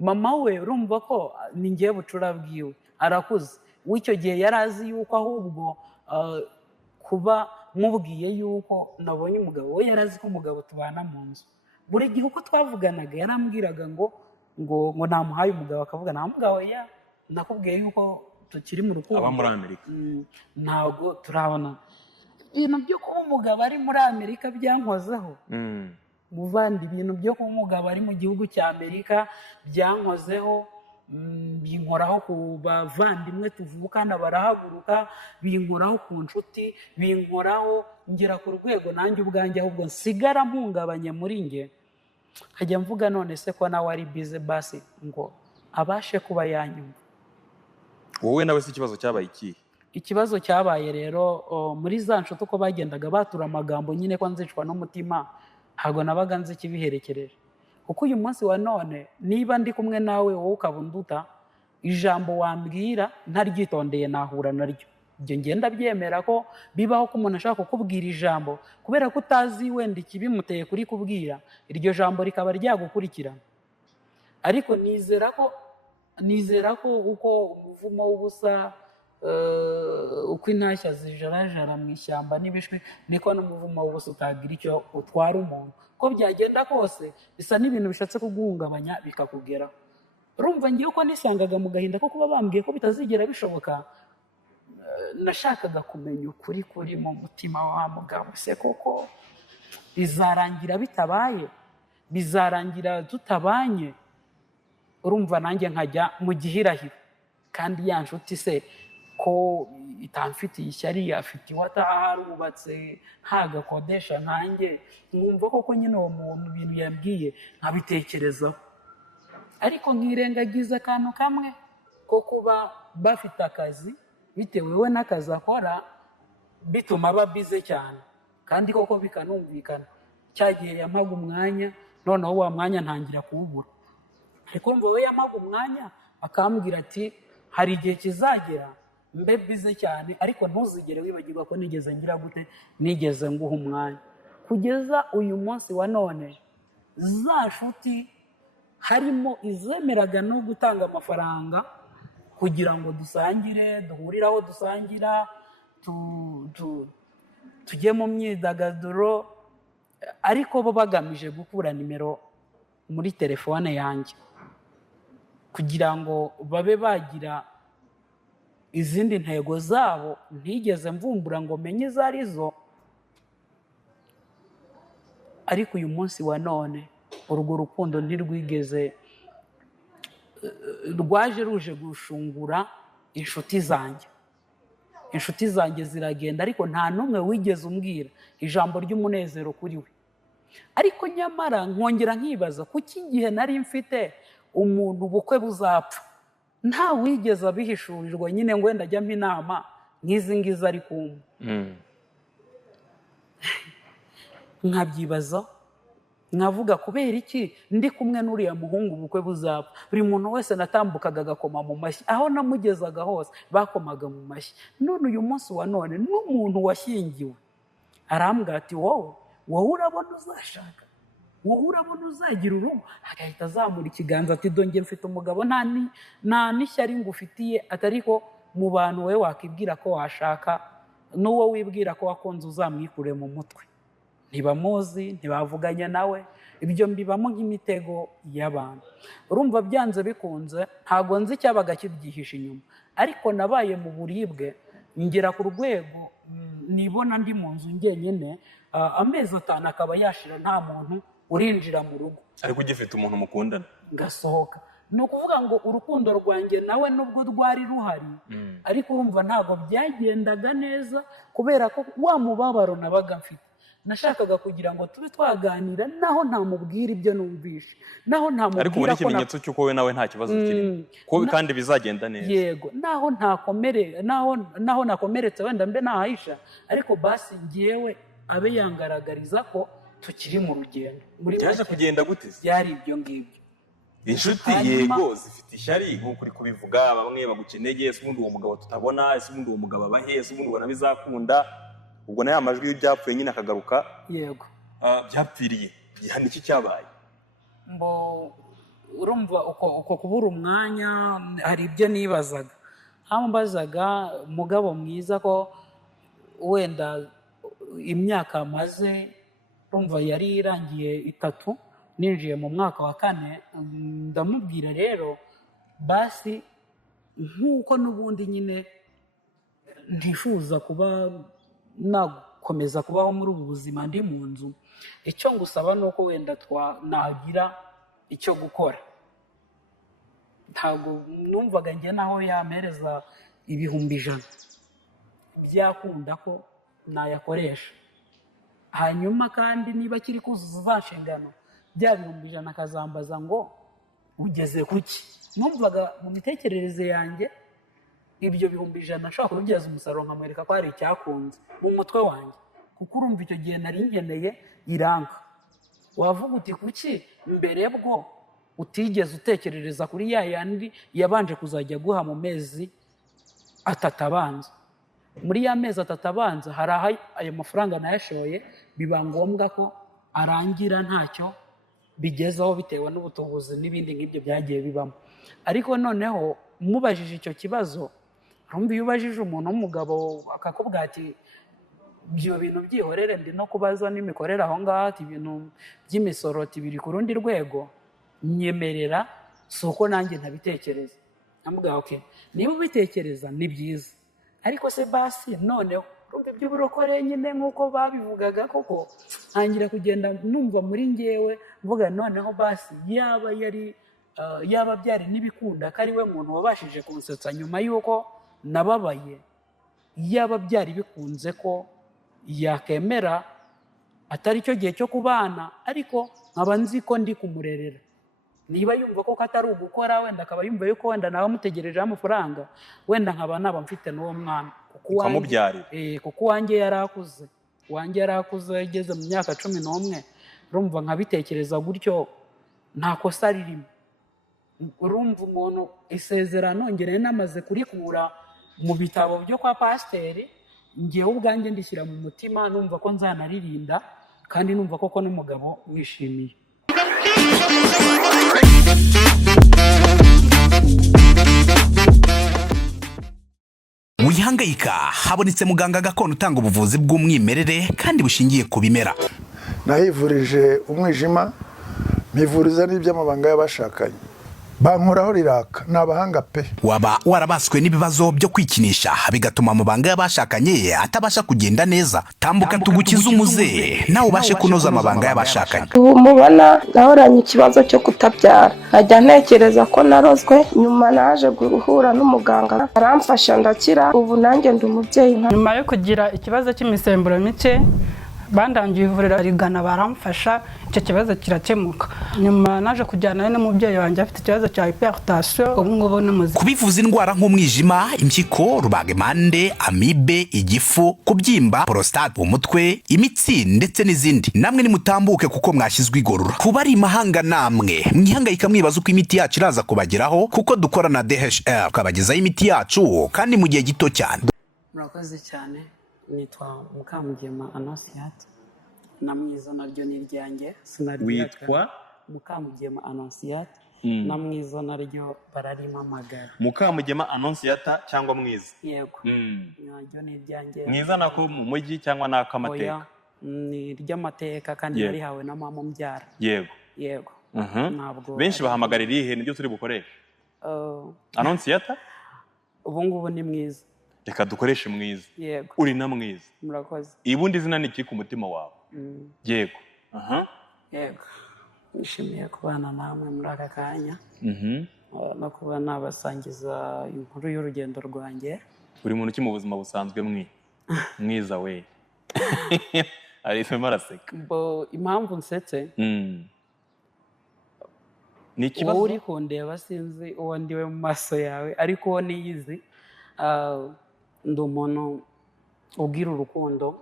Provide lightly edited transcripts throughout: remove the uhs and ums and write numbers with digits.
mama we urumva ko ni ngiye bucura bwiwe arakuze w'icyo gihe yari azi yuko ahubwo kuba mubwiye yuko nabonye umugabo we yari azi ko umugabo tubana mu nzu buri gihe uko twavuganaga yarambwiraga ngo namuhaye umugabo akavuga nta mugabo ya nakubwiye yuko tukiri mu rukundo aba muri Amerika ntabwo turabona ibintu byo kuba umugabo ari muri Amerika byankozeho muvandi ibintu byo kuba umugabo ari mu gihugu cya Amerika byankozeho binkoraho ku bavandimwe tuvukana barahaguruka binkoraho ku nshuti binkoraho ngera ku rwego nanjye ubwanjye ahubwo nsigara mpungabanye muri nge nkajya mvuga none se ko nawe ari bize basi ngo abashe kuba yanyumva. wowe nawe si ikibazo cyabaye ikihe? Ikibazo cyabaye rero muri za nshuti uko bagendaga batura amagambo nyine ko nzicwa n'umutima ntabwo nabaga nzi ikibiherekereje kuko uyu munsi wa none niba ndi kumwe nawe wowe ukaba unduta ijambo wambwira ntaryitondeye nahura naryo ibyo ngenda byemera ko bibaho ko umuntu ashaka kukubwira ijambo kubera ko utazi wenda ikibimuteye kuri kubwira iryo jambo rikaba ryagukurikirana ariko nizera ko uko umuvumo w'ubusa uko intashya zijarajara mu ishyamba n'ibishwi niko n'umuvumo w'ubusa utagira icyo utwara umuntu ko byagenda kose bisa n'ibintu bishatse kuguhungabanya bikakugeraho urumva ngiye uko nisangaga mu gahinda ko kuba bambwiye ko bitazigera bishoboka nashakaga kumenya ukuri kuri mu mutima wa mugabo se koko bizarangira bitabaye bizarangira tutabanye urumva nanjye nkajya mu gihirahiro kandi ya nshuti se ko itamfitiye ishyari afite iwe ataharubatse ntagakodesha nkanjye nkumva koko nyine uwo muntu ibintu yabwiye nkabitekerezaho ariko nkirengagiza akantu kamwe ko kuba bafite akazi bitewe we n'akazi akora bituma aba bize cyane kandi koko bikanumvikana cya gihe yampaga umwanya noneho wa mwanya ntangira kuwubura ariko mva we yampaga umwanya akambwira ati hari igihe kizagera mbe bize cyane ariko ntuzigere wibagirwa ko nigeze ngira gute nigeze nguha umwanya kugeza uyu munsi wa none za nshuti harimo izemeraga no gutanga amafaranga kugira ngo dusangire duhurire aho dusangira tujye mu myidagaduro ariko bo bagamije gukura nimero muri telefone yanjye kugira ngo babe bagira izindi ntego zabo ntigeze mvumbura ngo menye izo arizo ariko uyu munsi wa none urwo rukundo ntirwigeze rwaje ruje gushungura inshuti zanjye ziragenda ariko nta n'umwe wigeze umbwira ijambo ry'umunezero kuri we ariko nyamara nkongera nkibaza kuki igihe nari mfite umuntu ubukwe buzapfa nta wigeze abihishurirwa nyine ngo wenda ajyamo inama nk'izi ngizi ari kumwe nkabyibaza nkavuga kubera iki ndi kumwe n'uriya muhungu ubukwe buzapfa buri muntu wese natambukaga agakoma mu mashyi aho namugezaga hose bakomaga mu mashyi none uyu munsi wa none n'umuntu washyingiwe arambwira ati wowe urabona uzashaka wowe urabona uzagira urugo agahita azamura ikiganza ati donge mfite umugabo nta n'ishyari ngufitiye atariko mu bantu we wakibwira ko washaka n'uwo wibwira ko wakunze uzamwikure mu mutwe ntibamuzi ntibavuganya nawe ibyo mbibamo nk'imitego y'abantu urumva byanze bikunze ntabwo nzi icyabaga kibyihishe inyuma ariko nabaye mu buribwe ngera ku rwego nibona ndi mu nzu njyenyine amezi 5 akaba yashira nta muntu urinjira mu rugo ariko ugifite umuntu mukundana ngasohoka ni ukuvuga ngo urukundo rwanjye nawe nubwo rwari ruhari ariko urumva ntabwo byagendaga neza kubera ko wa mubabaro nabaga mfite nashakaga kugira ngo tube twaganira naho ntamubwira ibyo numvishe naho ntamubwira ariko muri ikimenyetso cy'uko we nawe nta kibazo kirimo ko kandi bizagenda neza yego naho nakomeretse wenda mbe nahahisha ariko basi ngewe abe yangaragariza ko tukiri mu rugendo byaje kugenda gute byari ibyo ngibyo inshuti yego zifite ishyari nk'uko uri kubivuga bamwe bagukeneye ese ubundi uwo mugabo tutabona ese ubundi uwo mugabo abahe ese ubundi ubona bizakunda ubwo nayo amajwi y'ibyapfuye nyine akagaruka yego byapfiriye gihana iki cyabaye mbo urumva uko kubura umwanya hari ibyo nibazaga mbazaga umugabo mwiza ko wenda imyaka amaze urumva yari irangiye 3 ninjiye mu mwaka wa 4 ndamubwira rero basi nk'uko n'ubundi nyine ntifuza kuba nakomeza kubaho muri ubu buzima ndi mu nzu icyo ngusaba ni uko wenda nagira icyo gukora ntabwo numvaga njye naho yampereza 1,100 byakunda ko nayakoresha hanyuma kandi niba kiri kuzuza za nshingano bya 1,100 akazambaza ngo ugeze kuki numvaga mu mitekerereze yanjye ibyo 1,100 nashaka kubyaza umusaruro nkamwereka ko hari icyakunze mu mutwe wanjye kuko urumva icyo gihe nari nkeneye iranga wavuga uti kuki mbere bwo utigeze utekerereza kuri yandi yabanje kuzajya guha mu mezi 3 abanza muri ya mezi 3 abanza hari ayo mafaranga nayashoye biba ngombwa ko arangira ntacyo bigezaho bitewe n'ubutubuzi n'ibindi nk'ibyo byagiye bibamo ariko noneho mubajije icyo kibazo rumbi yubajije umuntu w'umugabo akakubwira ati ibyo bintu byihorere ndi no kubaza n'imikorere aho ngaho ati ibintu by'imisoro biri ku rundi rwego nyemerera si uko nanjye ntabitekereza namubwira okay niba ubitekereza ni byiza ariko se basi noneho rumbi by'uburokore nyine nk'uko babivugaga koko ntangira kugenda numva muri ngewe mvuga noneho basi yaba byari n'ibikunda ko ari we muntu wabashije kunsetsa nyuma y'uko nababaye yaba byari bikunze ko yakemera atari cyo gihe cyo kubana ariko nkaba nzi ko ndi kumurerera niba yumva ko atari ugukora wenda akaba yumva yuko wenda nawe amutegerejeho amafaranga wenda nkaba naba mfite n'uwo mwana kuko uwanjye yari akuze ageze mu myaka 11 urumva nkabitekereza gutyo nta kosa ririmo urumva umuntu isezerano ngereye namaze kurikura mu bitabo byo kwa pasiteri ngewe ubwanjye ndishyira mu mutima numva ko nzanaririnda kandi numva koko n'umugabo wishimiye wihangayika habonetse muganga gakondo utanga ubuvuzi bw'umwimerere kandi bushingiye ku bimera nahivurije umwijima mpivuriza n'iby'amabanga y'abashakanye bankoraho riraka ni abahanga pe waba warabaswe n'ibibazo byo kwikinisha bigatuma amabanga y'abashakanye atabasha kugenda neza tambuka tugukize umuze nawe ubashe kunoza amabanga y'abashakanye ubu mubona nahoranye ikibazo cyo kutabyara najya ntekereza ko narozwe nyuma naje guhura n'umuganga aramfasha ndakira ubu nanjye ndi umubyeyi nyuma yo kugira ikibazo cy'imisemburo mike bandangiye ivuriro rigana baramfasha icyo kibazo kirakemuka nyuma naje kujyana n'umubyeyi wanjye afite ikibazo cya hypertension ubu ngubu n'umuzi kubivuza indwara nk'umwijima impyiko rubagimpande amibe igifu kubyimba prostate umutwe imitsi ndetse n'izindi namwe nimutambuke kuko mwashyizwe igorora kuba ari imahanga namwe mwihangayika mwibaza uko imiti yacu iraza kubageraho kuko dukora na DHR tukabagezaho imiti yacu kandi mu gihe gito cyane murakoze cyane nitwa Mukamugema Annonciate namwiza naryo ni ryanjye witwa Mukamugema Annonciate namwiza naryo bararimamagara Mukamugema Annonciate cyangwa mwiza yego naryo ni ryanjye mwiza nako mu mujyi cyangwa nakamateka ni ry'amateka kandi yarihawe na mama umbyara yego ntabwo benshi bahamagarira ihe nibyo turi bukoresha Annonciate ubu ngubu ni mwiza reka dukoreshe mwiza yego uri na mwiza murakoze ibundi izina ni iki ku mutima wawe yego yego nishimiye kubana namwe muri aka kanya no kuba nabasangiza inkuru y'urugendo rwanjye buri muntu ki mu buzima busanzwe mwiza we arifemo araseka impamvu nsetse ni ikibazo uri kundeba sinzi uwo ndiwe mu maso yawe ariko uwo niyizi ndi umuntu ubwira urukundo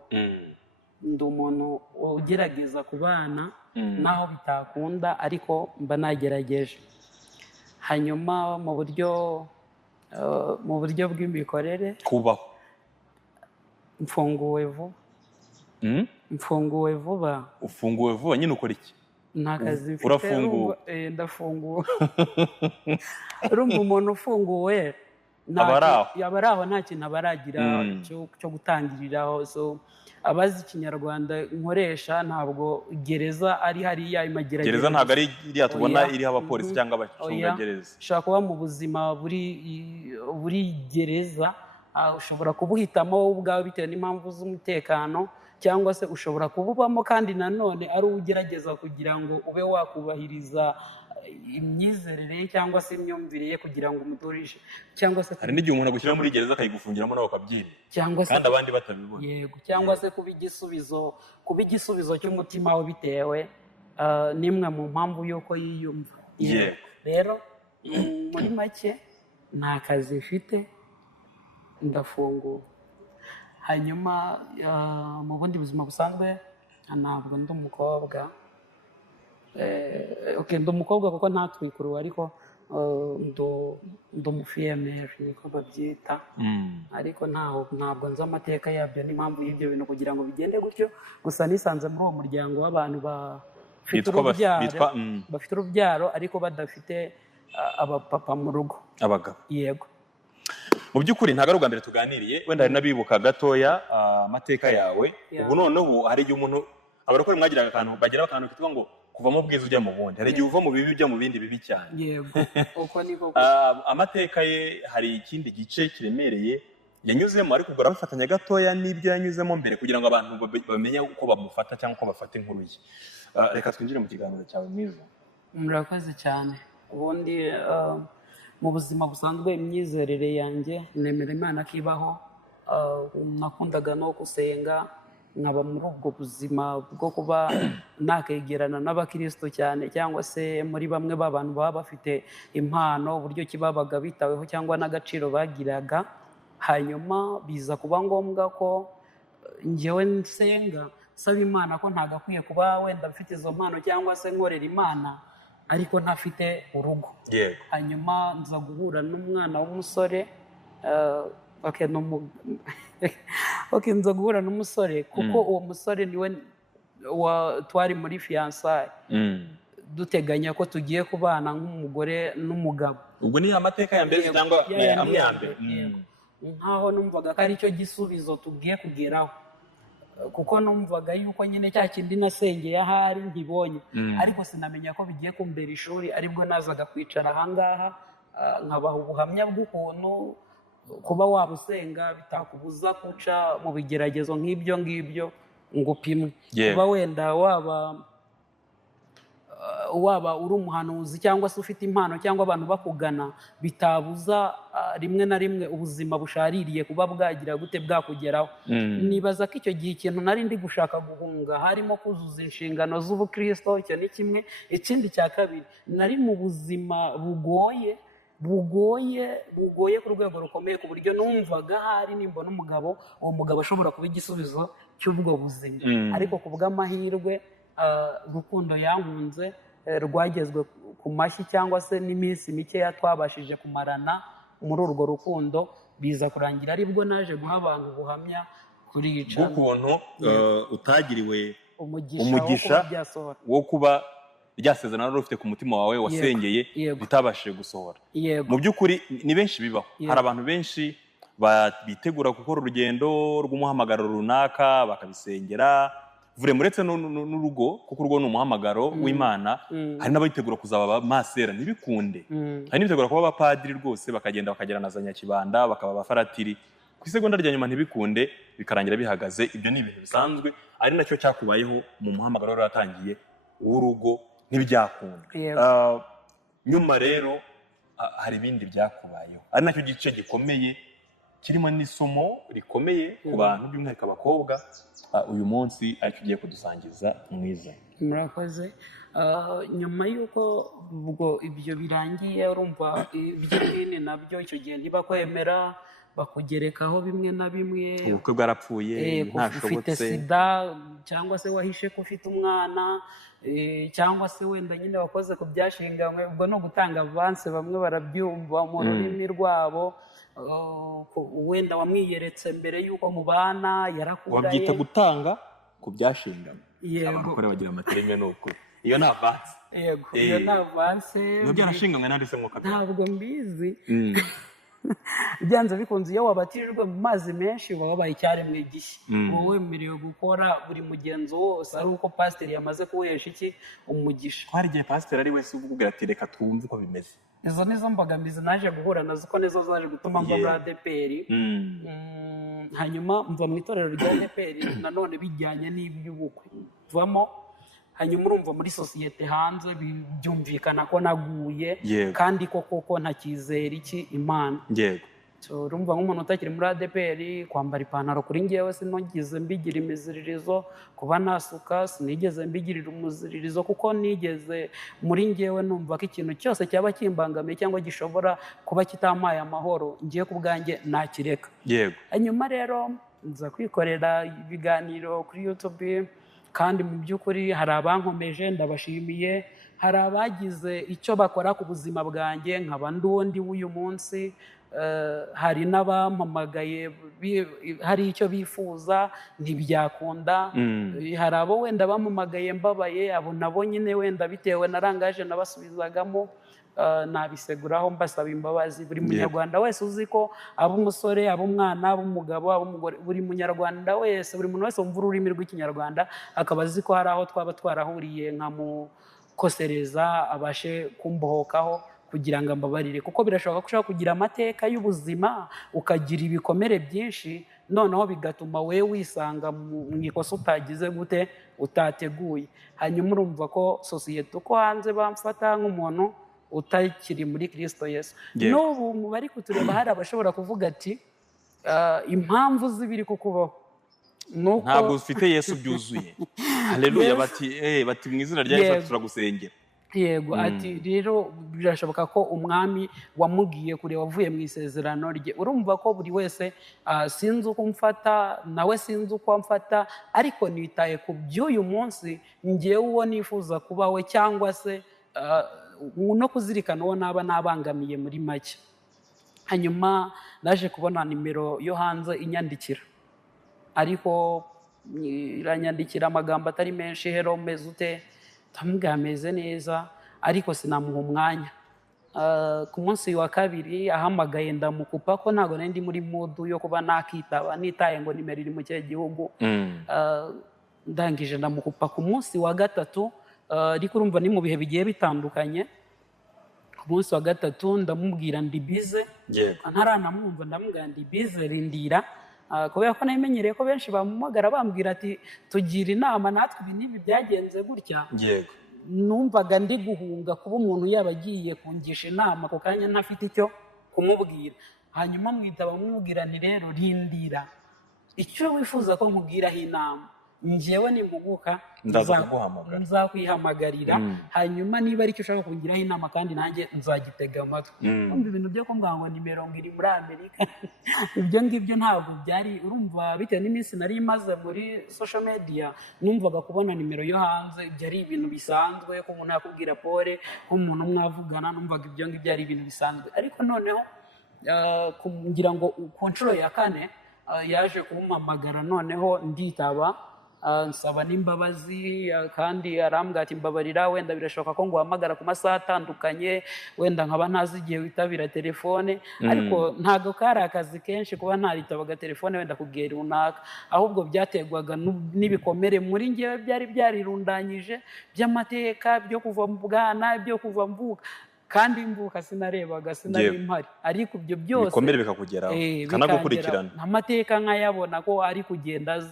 ndi umuntu ugerageza kubana naho bitakunda ariko mba nagerageje hanyuma mu buryo bw'imikorere kubaho mfunguwe vuba ufunguwe vuba nyine ukora iki nta kazi mfite. Urafunguwe? Ndafunguwe. Urumva umuntu ufunguwe yaba ari aho nta kintu aba aragira cyo gutangiriraho. So abazi ikinyarwanda nkoresha, ntabwo gereza ari hariya imagerageza. Gereza ntabwo ari iriya tubona iriho abapolisi cyangwa abacungagereza. Ushobora kuba mu buzima buri gereza, ushobora kubuhitamo wowe ubwawe bitewe n'impamvu z'umutekano, cyangwa se ushobora kububamo kandi nanone ari ugerageza kugira ngo ube wakubahiriza imyizerere cyangwa se imyumvire ye kugira ngo umuturishe, cyangwa se hari n'igihe umuntu agushyira muri gereza akayigufungiramo nawe ukabyirinda, cyangwa se kandi abandi batabibona. Yego, cyangwa se kuba igisubizo cy'umutima we bitewe n'imwe mu mpamvu y'uko yiyumva. Rero muri make nta kazi mfite, ndafunguwe. Hanyuma mu bundi buzima busanzwe ntabwo ndi umukobwa. Ndi umukobwa kuko ntatwikuruwe, ariko ndi umufiyemeri niko babyita. Ariko ntabwo nzi amateka yabyo n'impamvu y'ibyo bintu kugira ngo bigende gutyo. Gusa nisanze muri uwo muryango w'abantu bafite urubyaro ariko badafite abapapa mu rugo, abagabo. Yego. Mu by'ukuri ntabwo ari ubwa mbere tuganiriye, wenda hari n'abibuka gatoya amateka yawe. Ubu noneho hari igihe umuntu abarokore mwagiraga akantu kitwa ngo kuva mu bwiza ujya mu bundi, hari igihe uva mu bibi ujya mu bindi bibi cyane. Yego, uko niko. Amateka ye hari ikindi gice kiremereye yanyuzemo, ariko ubwo arabifatanya gatoya n'ibyo yanyuzemo mbere kugira ngo abantu bamenye uko bamufata cyangwa uko bafata inkuru ye. Reka twinjire mu kiganiro cyawe mwiza. Murakoze cyane. Ubundi mu buzima busanzwe imyizerere yanjye nemera Imana kibaho. Nakundaga no gusenga, nkaba muri ubwo buzima bwo kuba nakegerana n'abakristo cyane, cyangwa se muri bamwe b'abantu baba bafite impano, uburyo kibabaga bitaweho cyangwa n'agaciro bagiraga. Hanyuma biza kuba ngombwa ko njyewe nsenga saba Imana ko ntagakwiye kuba wenda mfite izo mpano cyangwa se nkorera Imana ariko ntafite urugo. Hanyuma nza guhura n'umwana w'umusore, nza guhura n'umusore kuko uwo musore niwe twari muri fiyansaye, duteganya ko tugiye kubana nk'umugore n'umugabo. Ubwo ni amateka ya mbere cyangwa amwe ya mbere? Nkaho numvaga ko ari cyo gisubizo tugiye kugeraho, kuko numvaga yuko nyine cya kindi nasengeye ahari nkibonye, ariko sinamenya ko bigiye kumbera ishuri. Aribwo nazaga kwicara ahangaha nkabaha ubuhamya bw'ukuntu kuba waba usenga bitakubuza guca mu bigeragezo nk'ibyo ngibyo ngo upimwe. Kuba wenda waba uri umuhanuzi cyangwa se ufite impano cyangwa abantu bakugana, bitabuza rimwe na rimwe ubuzima bushaririye kuba bwagira gute bwakugeraho. Nibaza ko icyo gihe ikintu nari ndi gushaka guhunga harimo kuzuza inshingano z'ubukristo. Icyo ni kimwe. Ikindi cya kabiri, nari mu buzima bugoye ku rwego rukomeye, ku buryo numvaga hari nimbona umugabo, uwo mugabo ashobora kuba igisubizo cy'ubwo buzima. Ariko ku bw'amahirwe urukundo yankunze rwagezwe ku mashyi, cyangwa se n'iminsi mikeya twabashije kumarana muri urwo rukundo, biza kurangira aribwo naje guha abantu ubuhamya kuri iyi cana bw'ukuntu utagiriwe umugisha wo kuba rya sezerano wari ufite ku mutima wawe wasengeye bitabashije gusohora. Mu by'ukuri ni benshi bibaho. Hari abantu benshi bitegura gukora urugendo rw'umuhamagaro runaka bakabisengera muretse n'urugo, kuko urwo ni umuhamagaro w'Imana. Hari n'abitegura kuzaba masera ntibikunde, hari n'ibitegura kuba abapadiri rwose, bakagenda bakagera na za Nyakibanda bakaba abafaratiri, ku isegonda rya nyuma ntibikunde, bikarangira bihagaze. Ibyo ni ibintu bisanzwe, ari nacyo cyakubayeho mu muhamagaro wari watangiye w'urugo, ntibyakunda. Nyuma rero hari ibindi byakubayeho, ari nacyo gice gikomeye kirimo n'isomo rikomeye ku bantu by'umwihariko abakobwa. Uyu munsi aricyo ugiye kudusangiza mwiza. Murakoze. Nyuma y'uko ubwo ibyo birangiye, urumva iby'idini nabyo icyo gihe ntibakwemera, bakugerekaho bimwe na bimwe. Ubukwe bwarapfuye, ufite sida, cyangwa se wahishe ko ufite umwana, cyangwa se wenda nyine wakoze ku byashinganywe. Ubwo no gutanga avanse, bamwe barabyumva mu rurimi rwabo. Wenda wamwiyeretse mbere y'uko mubana, yarakugaye. Wabyita gutanga ku byashinganywe? Abakora bagira amatereme n'ukuri. iyo ni avance. Yego, iyo ni avance. Biba byarashinganywe nanditse mu kabiri. Ntabwo mbizi. Byanze bikunze iyo wabatijwe mu mazi menshi uba wabaye icyaremwe gishya. Wowe wemerewe gukora buri mugenzo wose ari uko pasiteri yamaze kuwuhesha iki umugisha. Hari igihe pasiteri ari wese uvuga ati reka twumve uko bimeze. Izo nizo mbogamizi naje guhura nazo ko nizo zaje gutuma mva muri ADPR. Hanyuma mva mu itorero rya ADPR nanone bijyanye n'iby'ubukwe mvamo. Hanyuma urumva muri sosiyete hanze byumvikana ko naguye kandi koko ntakizera iki Imana. Yego. Urumva nk'umuntu utakiri muri ADPR kwambara ipantaro kuri njyewe sinigeze mbigira imiziririzo, kuba nasuka sinigeze mbigirira umuziririzo kuko nigeze muri njyewe numva ko ikintu cyose cyaba kimbangamiye cyangwa gishobora kuba kitamaye amahoro ngiye ku bwanjye nakireka. Yego. Hanyuma rero nza kwikorera ibiganiro kuri YouTube kandi mu by'ukuri hari abankomeje ndabashimiye, hari abagize icyo bakora ku buzima bwanjye nkaba ndi w'uyu munsi. Hari n'abampamagaye hari icyo bifuza ntibyakunda. Hari abo wenda bampamagaye mbabaye, abo nabo nyine wenda bitewe narangaje nabasubizagamo nabiseguraho mbasaba imbabazi. Buri munyarwanda wese uzi ko aba umusore, aba umwana, aba umugabo, aba umugore, buri munyarwanda wese, buri muntu wese wumva ururimi rw'ikinyarwanda akaba azi ko hari aho twaba twarahuriye nkamukosereza abashe kumbohokaho kugira ngo mbabarire, kuko birashoboka ko ushobora kugira amateka y'ubuzima ukagira ibikomere byinshi noneho bigatuma we wisanga mu ikosa utagize gute utateguye. Hanyuma urumva ko sosiyete uko hanze bamfata nk'umuntu utakiri muri Kristo Yesu. N'ubu mu bari kutureba hari abashobora kuvuga ati impamvu z'ibiri kukubaho ntabwo ufite Yesu byuzuye. Haleluya. Bati mu izina rya Yesu turagusengera. Yego, ati rero birashoboka ko umwami wamubwiye kure wavuye mu isezerano rye. Urumva ko buri wese sinzi uko mfata nawe sinzi uko amfata, ariko nitaye ku by'uyu munsi ngewe uwo nifuza kuba we cyangwa se no kuzirikana uwo naba nabangamiye muri make. Hanyuma naje kubona nimero yo hanze inyandikira, ariko iranyandikira amagambo atari menshi. Hero meze ute? Ndamubwira meze neza ariko sinamuha umwanya. Ku munsi wa kabiri ahamagaye ndamukupa ko ntabwo nari ndi muri mudu yo kuba nakitaba nitaye ngo nimero iri mu kihe gihugu. Ndangije ndamukupa. Ku munsi wa gatatu ariko urumva ni mu bihe bigiye bitandukanye. Ku munsi wa gatatu ndamubwira ndi bize, ntaranamwumva ndamubwira ndi bize rindira, kubera ko nabimenyereye ko benshi bampamagara bambwira ati tugira inama natwe ibi n'ibi byagenze gutya. Yego. Numvaga ndi guhunga kuba umuntu yaba agiye kungisha inama ako kanya ntafite icyo kumubwira. Hanyuma mwitaba mumubwira nti rero rindira icyo wifuza ko nkubwiraho inama, njyewe nimpuguka nzakwihamagarira. Hanyuma niba ari icyo ushaka kungiraho inama kandi nanjye nzagitega amatwi. Numva ibintu byo kumbwira ngo ni 20 muri Amerika ibyo ngibyo ntabwo byari, urumva bitewe n'iminsi nari imaze muri social media numvaga kubona nimero yo hanze ibyo ari ibintu bisanzwe, ko umuntu yakubwira pole ko umuntu mwavugana, numvaga ibyo ngibyo ari ibintu bisanzwe. Ariko noneho kugira ngo ku nshuro ya 4 yaje kumpamagara, noneho nditaba nsaba n'imbabazi kandi arambwira ati mbabarira, wenda birashoboka ko nguhamagara ku masaha atandukanye, wenda nkaba ntazi igihe witabira telefone. Ariko ntabwo kari akazi kenshi kuba ntaritabaga telefone wenda kubwira runaka, ahubwo byategwaga n'ibikomere muri njyewe byari byarirundanyije by'amateka, byo kuva mu bwana, byo kuva mvuka kandi mvuka sinarebaga sinari mpari, ariko ibyo byose bikomere bikakugeraho kanagukurikirana amateka nkayabona ko ari kugenda.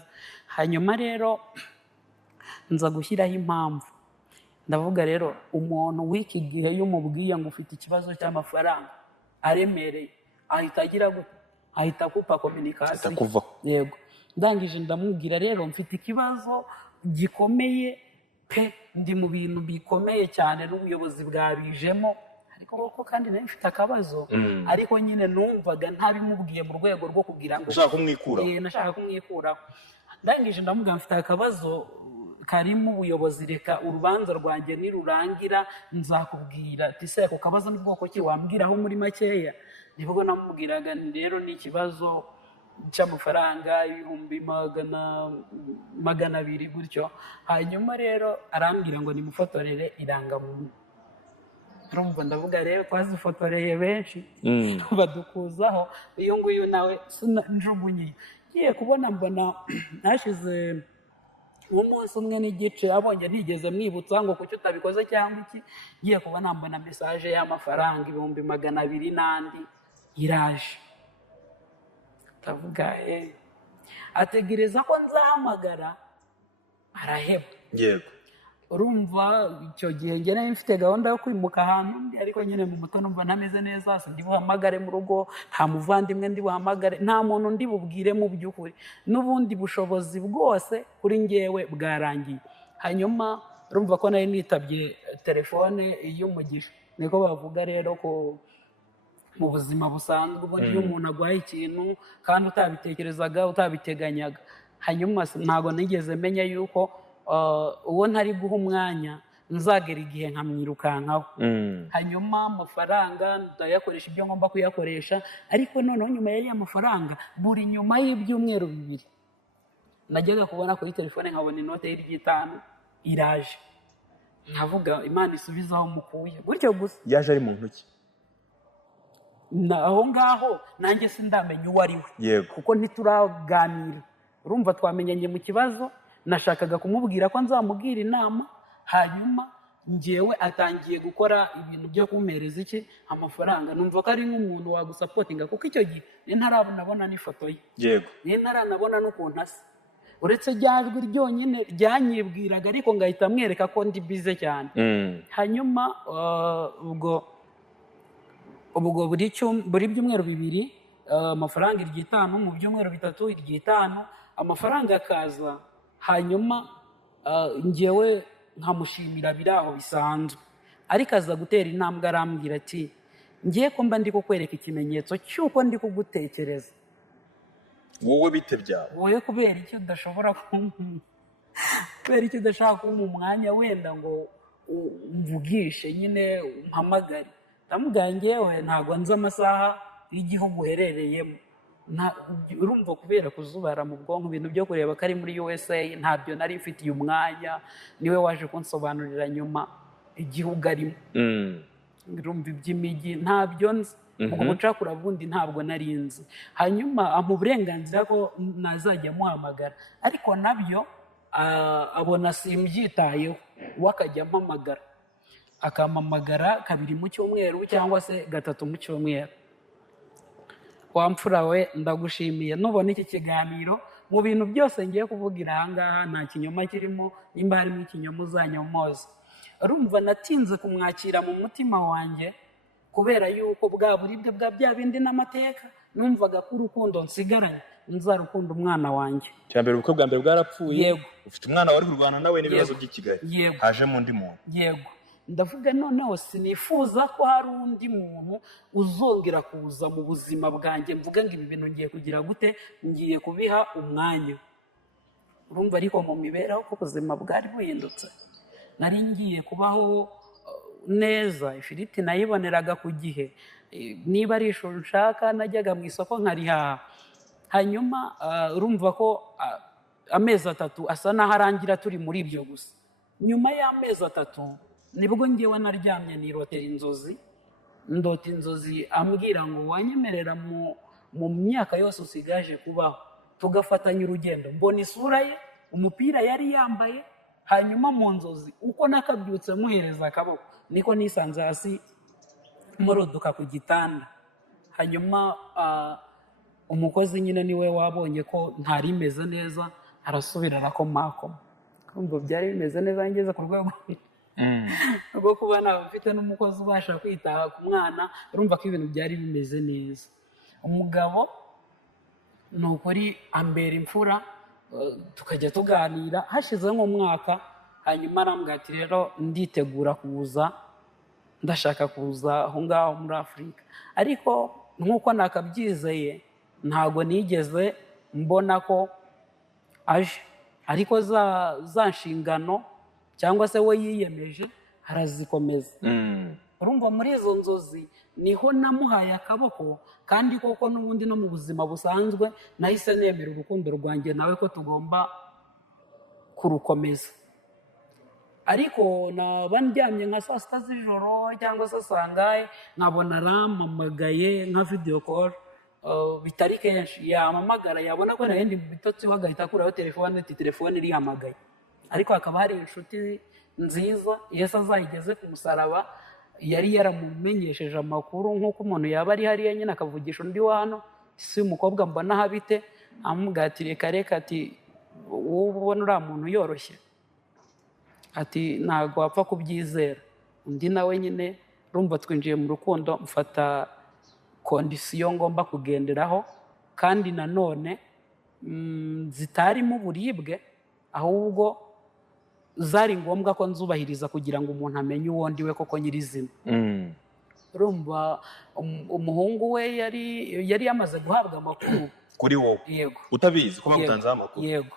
Hanyuma rero nza gushyiraho impamvu, ndavuga rero umuntu w'iki gihe iyo umubwiye ngo ufite ikibazo cy'amafaranga aremereye ahita agira gute, ahita akupa communication. Yego, ndangije ndamubwira rero mfite ikibazo gikomeye pe, ndi mu bintu bikomeye cyane n'ubuyobozi bwabijemo, ariko koko kandi nayo mfite akabazo. Ariko nyine numvaga ntabimubwiye mu rwego rwo kugira ngo nashaka kumwikuraho. Ndangije ndamubwira mfite akabazo karimo ubuyobozi, reka urubanza rwanjye nirurangira nzakubwira. Ati se ako kabazo ni bwoko ki wambwiraho muri makeya? Nibwo namubwiraga rero ni ikibazo cy'amafaranga ibihumbi magana abiri gutyo. Hanyuma rero arambwira ngo nimufotorere irangamuntu. Urumva ndavuga rero twazifotoreye benshi badukuzaho, uyu nguyu nawe njugunye. Ngiye kubona mbona hashize umunsi umwe n'igice, abonye ntigeze mwibutsa ngo kuki utabikoze cyangwa iki. Ngiye kubona mbona mesaje y'amafaranga ibihumbi 200 n'andi iraje. Ndavuga ategereza ko nzahamagara, araheba. Yego. Urumva icyo gihe njye nari mfite gahunda yo kwimuka ahantu, ariko nyine mu muto numva ntameze neza, ndi buhamagare mu rugo, nta muvandimwe ndi buhamagare, nta muntu ndi bubwire mu by'ukuri, n'ubundi bushobozi bwose kuri njyewe bwarangiye. Hanyuma urumva ko nari nitabye telefone y'umugisha, niko bavuga rero ko mu buzima busanzwe ubundi iyo umuntu agwaye ikintu kandi utabitekerezaga utabiteganyaga. Hanyuma ntabwo nigeze menya yuko uwo ntari guha umwanya nzagera igihe nkamwirukankaho. Hanyuma amafaranga ndayakoresha ibyo ngomba kuyakoresha, ariko noneho nyuma y'aya mafaranga buri nyuma y'ibyumweru 2 najyaga kubona kuri telefone nkabona inote y'5 iraje, nkavuga Imana isubizaho mukuye. Gutyo gusa yaje ari mu ntoki. Aho ngaho nanjye sindamenya uwo ari we. Yego. Kuko ntituraganira. Urumva twamenyanye mu kibazo, nashakaga kumubwira ko nzamubwira inama, hanyuma njyewe atangiye gukora ibintu byo kumpereza amafaranga. Numva ko ari nk'umuntu wagusapotinga, kuko icyo gihe ntarabona n'ifoto ye. Yego. Ntaranabona n'ukuntu asa, uretse ryajwi ryonyine ryanyibwiraga, ariko ngahita mwereka ko ndi bize cyane. Hanyuma ubwo buri byumweru 2 amafaranga 5, mu byumweru 3 5, amafaranga akaza. Hanyuma njyewe nkamushimira biraho bisanzwe, ariko aza gutera intambwe arambwira ati ngiye ko mba ndi kukwereka ikimenyetso cy'uko ndi kugutekereza. Wowe bite byawe? Wowe kubera icyo udashobora kumpa umwanya wenda ngo umvugishe nyine umpamagare. Ndamubwira njyewe ntabwo nzi amasaha y'igihugu uherereyemo. Urumva kubera kuzubara mu bwonko ibintu byo kureba ko ari muri USA ntabyo nari mfitiye umwanya, niwe waje kunsobanurira nyuma igihugu arimo. Urumva iby'imijyi ntabyo nzi, ubwo bucakura bundi ntabwo nari nzi. Hanyuma amu burenganzira ko nazajya muhamagara, ariko nabyo abona simbyitayeho, wakajya mpamagara, akampamagara 2 mu cyumweru cyangwa se 3 mu cyumweru. Wamfura we ndagushimiye, nubona iki kiganiro mu bintu byose ngiye kuvugira ahangaha nta kinyoma kirimo, nimba harimo ikinyoma uzanyomoza. Urumva natinze kumwakira mu mutima wanjye kubera yuko bwa buribwe bwa bya bindi n'amateka, numvaga ko urukundo nsigaranye nzarukunda umwana wanjye. Cyambere ubukwe bwa mbere bwarapfuye. Yego. Ufite umwana wari kurwana nawe n'ibibazo by'i Kigali. Yego. Hajemo undi muntu. Yego. Ndavuga noneho sinifuza ko hari undi muntu uzongera kuza mu buzima bwanjye mvuga ngo ibi bintu ngiye kugira gute, ngiye kubiha umwanya. Urumva ariko mu mibereho ko ubuzima bwari buhindutse, nari ngiye kubaho neza, ifiriti nayiboneraga ku gihe, niba ari ishuri nshaka najyaga mu isoko nkarihaha. Hanyuma urumva ko amezi 3 asa n'aho arangira turi muri ibyo gusa. Nyuma y'amezi 3 nibwo ngewe naryamye nirotera inzozi, ndota inzozi ambwira ngo wanyemerera mu myaka yose usigaje kubaho tugafatanya urugendo. Mbona isura ye, umupira yari yambaye, hanyuma mu nzozi uko nakabyutse muhereza akaboko niko nisanze hasi muroduka ku gitanda. Hanyuma umukozi nyine niwe wabonye ko ntari meze neza, arasubira arakomakoma. Kumva byari bimeze neza, ngeze ku rwego rwo kuba mfite n'umukozi ubasha kwita ku mwana. Urumva ko ibintu byari bimeze neza. Umugabo ni ukuri ambera imfura, tukajya tuganira. Hashize nk'umwaka, hanyuma arambwira ati rero nditegura kuza, ndashaka kuza aho ngaho muri Afurika. Ariko nk'uko nakabyizeye ntabwo nigeze mbona ko aje, ariko za nshingano cyangwa se we yiyemeje arazikomeza. urumva muri izo nzozi niho namuhaye akaboko, kandi koko n'ubundi no mu buzima busanzwe nahise nemera urukundo rwanjye nawe ko tugomba kurukomeza. Ariko naba ndyamye nka saa sita z'ijoro cyangwa se sangahe nkabona arampamagaye nka video call, bitari kenshi yampamagara yabona ko nari ndi mu bitotsi agahita akuraho telefone ati telefone irihamagaye. Ariko hakaba hari inshuti nziza Yesu azayigeze ku musaraba yari yaramumenyesheje amakuru nk'uko umuntu yaba ari hariya nyine akavugisha undi wa hano, si umukobwa mbona habite, amubwira ati reka reka, ati wowe ubona uriya muntu yoroshye, ati ntabwo wapfa kubyizera. Undi nawe nyine urumva twinjiye mu rukundo, mfata kondisiyo ngomba kugenderaho, kandi nanone zitarimo uburibwe, ahubwo zari ngombwa ko nzubahiriza kugira ngo umuntu amenye uwo ndiwe koko nyirizina. Urumva umuhungu we yari yamaze guhabwa amakuru kuri wowe. Yego. Utabizi ko bagutanzeho amakuru. Yego.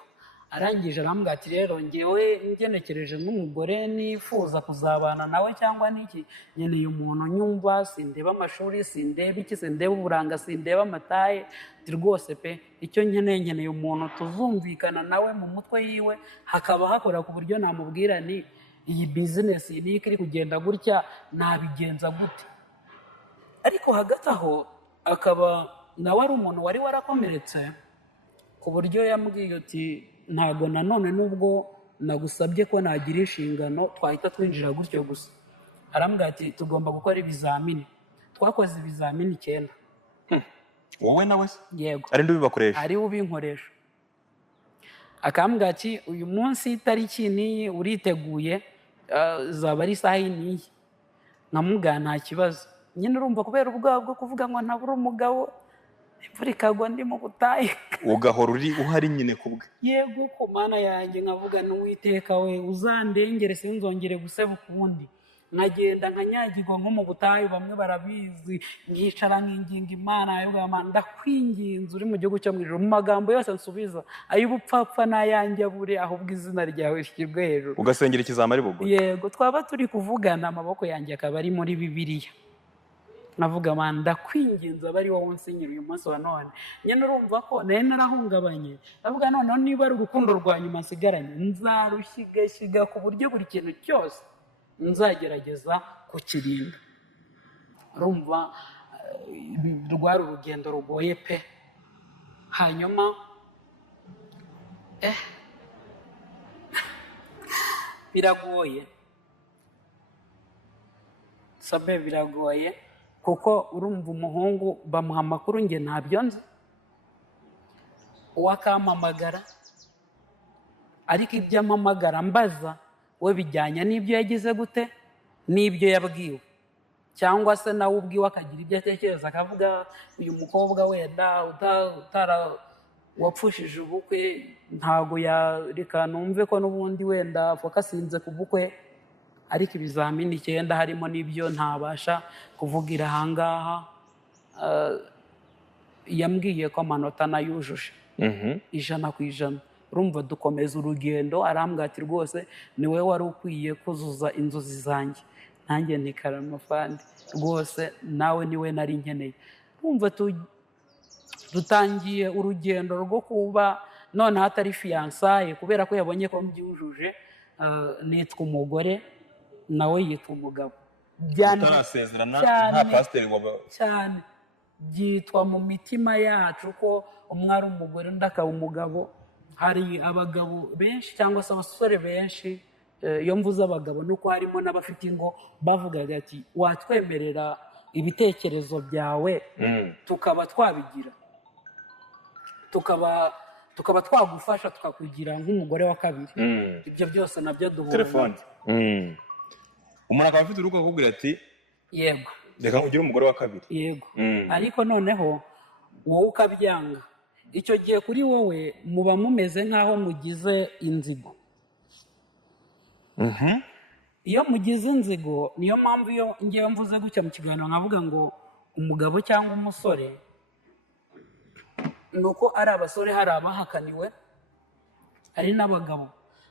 Arangije arambwira ati rero ngewe ngenekereje n'umugore nifuza kuzabana nawe cyangwa n'iki, nkeneye umuntu nyumva, sindeba amashuri, sindeba iki, sindeba uburanga, sindeba amataye, ati rwose pe icyo nkeneye umuntu tuzumvikana nawe mu mutwe yiwe, hakaba hakora ku buryo namubwira ni iyi bizinesi ni iri kugenda gutya nabigenza gute. Ariko hagati aho akaba nawe ari umuntu wari warakomeretse ku buryo yambwiye ati ntabwo nanone nubwo nagusabye ko nagira inshingano twahita twinjira gutyo gusa. Arambwira ati tugomba gukora ibizamini. Twakoze ibizamini 9. Wowe nawe se? Yego. Ari ndi bibakoresha? Ari ubinkoresha. Akambwira ati uyu munsi itariki ni uriteguye, zaba ari isaha iyi. Nkamubwira nta kibazo. Nyine urumva kubera ubwabo bwo kuvuga ngo ntabura umugabo, imvura ikagwa ndi mu butayu, ugahora uri uhari nyine kubwe. Yego ko Mana yanjye nkavuga n'Uwiteka we uzandengere sinzongere guseba ukundi. Nkagenda nkanyagirwa nko mu butayu, bamwe barabizi, nkicara nkinginga Imana yo gama ndakwinginze uri mu gihugu cyo mu ijuru, mu magambo yose nsubiza ay'ubupfapfa n'ayanjye abure, ahubwo izina ryawe rishyirwe hejuru. Ugasengera ikizamari bugo. Yego, twaba turi kuvugana amaboko yanjye akaba ari muri Bibiliya. Navuga Mana ndakwinginze aba ari wowe unsinyira uyu munsi wa none. Nyine urumva ko nari narahungabanye, ndavuga none niba ari urukundo rwa nyuma nsigaranye nzarushyigashiga ku buryo buri kintu cyose nzagerageza kukirinda. Urumva rwari urugendo rugoye pe. Hanyuma biragoye sabe, biragoye kuko urumva umuhungu bamuha amakuru nge ntabyo nzi, uwakampamagara ariko ibyo ampamagara mbaza we bijyanye n'ibyo yagize gute n'ibyo yabwiwe, cyangwa se nawe ubwiwe akagira ibyo atekereza akavuga uyu mukobwa wenda wapfushije ubukwe ntago yareka numve ko n'ubundi wenda fokasinze ku bukwe. Ariko ibizamini 9 harimo n'ibyo ntabasha kuvugira ahangaha. Yambwiye ko amanota nayujuje 100%. Urumva dukomeza urugendo, arambwira ati rwose niwe wari ukwiye kuzuza inzozi zanjye. Nanjye ntikarama fandi rwose nawe niwe nari nkeneye. Urumva dutangiye urugendo rwo kuba none hatari fiansaye, kubera ko yabonye ko mbyujuje. Nitwa umugore nawe yitwa umugabo. Utarasezerana nta pasiteri cyane byitwa mu mitima yacu ko umwe ari umugore undi akaba umugabo. Hari abagabo benshi cyangwa se abasore benshi, iyo mvuze abagabo nuko harimo n'abafite ingo, bavugaga ati watwemerera ibitekerezo byawe tukaba twabigira, tukaba twagufasha tukakugira nk'umugore wa kabiri. Ibyo byose nabyo duhura telefone. Umuntu akaba afite urugo akakubwira ati yego reka ugire umugore wa kabiri. Yego. Ariko noneho wowe ukabyanga. Icyo gihe kuri wowe muba mumeze nk'aho mugize inzigo. Iyo mugize inzigo niyo mpamvu iyo ngiye mvuze gutya mu kiganiro nkavuga ngo umugabo cyangwa umusore, nuko ari abasore hari abahakaniwe, hari n'abagabo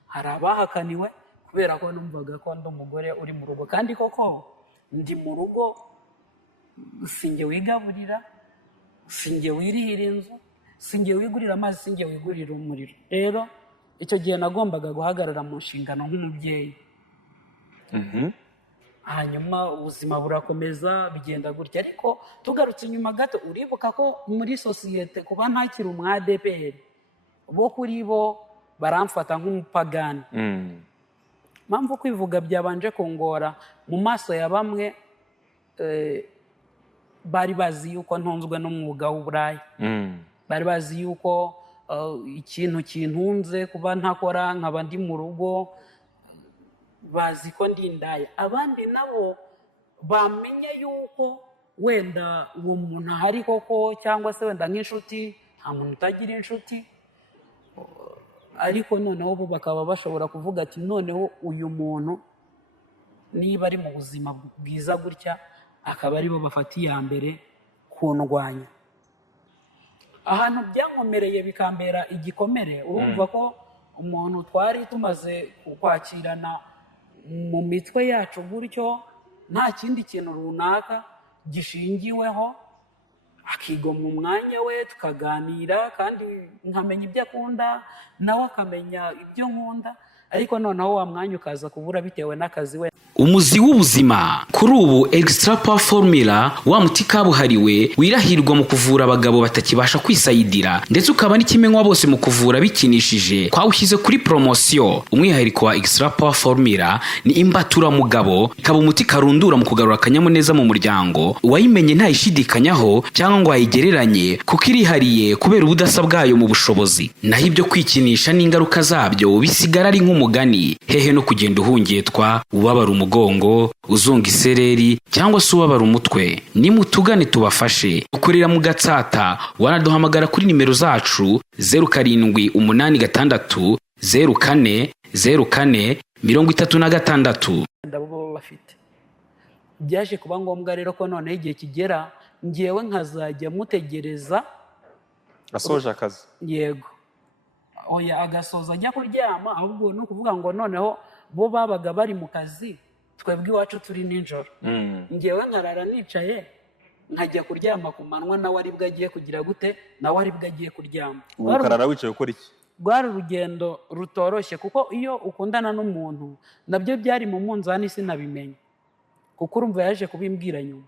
hari abahakaniwe kubera ko numvaga ko ndi umugore uri mu rugo. Kandi koko ndi mu rugo sinjye wigaburira, sinjye wirihira inzu, sinjye wigurira amazi, sinjye wigurira umuriro. Rero icyo gihe nagombaga guhagarara mu nshingano nk'umubyeyi. Hanyuma ubuzima burakomeza bigenda gutya, ariko tugarutse inyuma gato uribuka ko muri sosiyete kuba ntakiri umu ADPR bo kuri bo baramfata nk'umupagani. Mpamvu kwivuga byabanje kungora mu maso ya bamwe, bari bazi yuko ntunzwe n'umwuga w'uburaya, bari bazi yuko ikintu kintunze kuba ntakora nkaba ndi mu rugo, bazi ko ndi indaya. Abandi nabo bamenye yuko wenda uwo muntu ahari koko, cyangwa se wenda nk'inshuti, nta muntu utagira inshuti, ariko noneho bo bakaba bashobora kuvuga ati noneho uyu muntu niba ari mu buzima bwiza gutya, akaba aribo bafata iya mbere kundwanya. Ahantu byankomereye bikambera igikomere, urumva ko umuntu twari tumaze kwakirana mu mitwe yacu gutyo, nta kindi kintu runaka gishingiweho, akigomwa umwanya we tukaganira, kandi nkamenya ibyo akunda nawe akamenya ibyo nkunda, ariko noneho wa mwanya ukaza kubura bitewe n'akazi we. Umuzi w'ubuzima kuri ubu Extra Power Formula, wa muti kabuhariwe wirahirwa mu kuvura abagabo batakibasha kwisayidira, ndetse ukaba n'ikimenywa bose mu kuvura bikinishije. Twawushyize kuri promosiyo. Umwihariko wa Extra Power Formula ni imbatura mugabo, ikaba umuti karundura mu kugarura akanyamuneza mu muryango. Uwayimenye ntayishidikanyaho cyangwa ngo ayigereranye, kuko irihariye kubera ubudasa bwayo mu bushobozi. Naho ibyo kwikinisha n'ingaruka zabyo bisigara ari nk'umugani, hehe no kugenda uhungetwa, ubabara umugongo, uzunga isereri cyangwa se ubabara umutwe. Nimutugane tubafashe. Ukorera mu Gatsata, wanaduhamagara kuri nimero zacu 0786 04 04 36. Ndabo bafite. Byaje kuba ngombwa rero ko none igihe kigera ngiyewe nkazajya mutegereza asoje akazi. Yego. Oya agasoza ajya kuryama, ahubwo no kuvuga ngo noneho bo babaga bari mu kazi, twebwe iwacu turi ninjoro. Ngewe nkarara nicaye nkajya kuryama ku manwa, nawe ari bwo agiye kugira gute, nawe ari bwo agiye kuryama. Ukarara wicaye ukora iki? Rwari urugendo rutoroshye, kuko iyo ukundana n'umuntu nabyo byari mu munzani sinabimenye, kuko urumva yaje kubimbwira nyuma.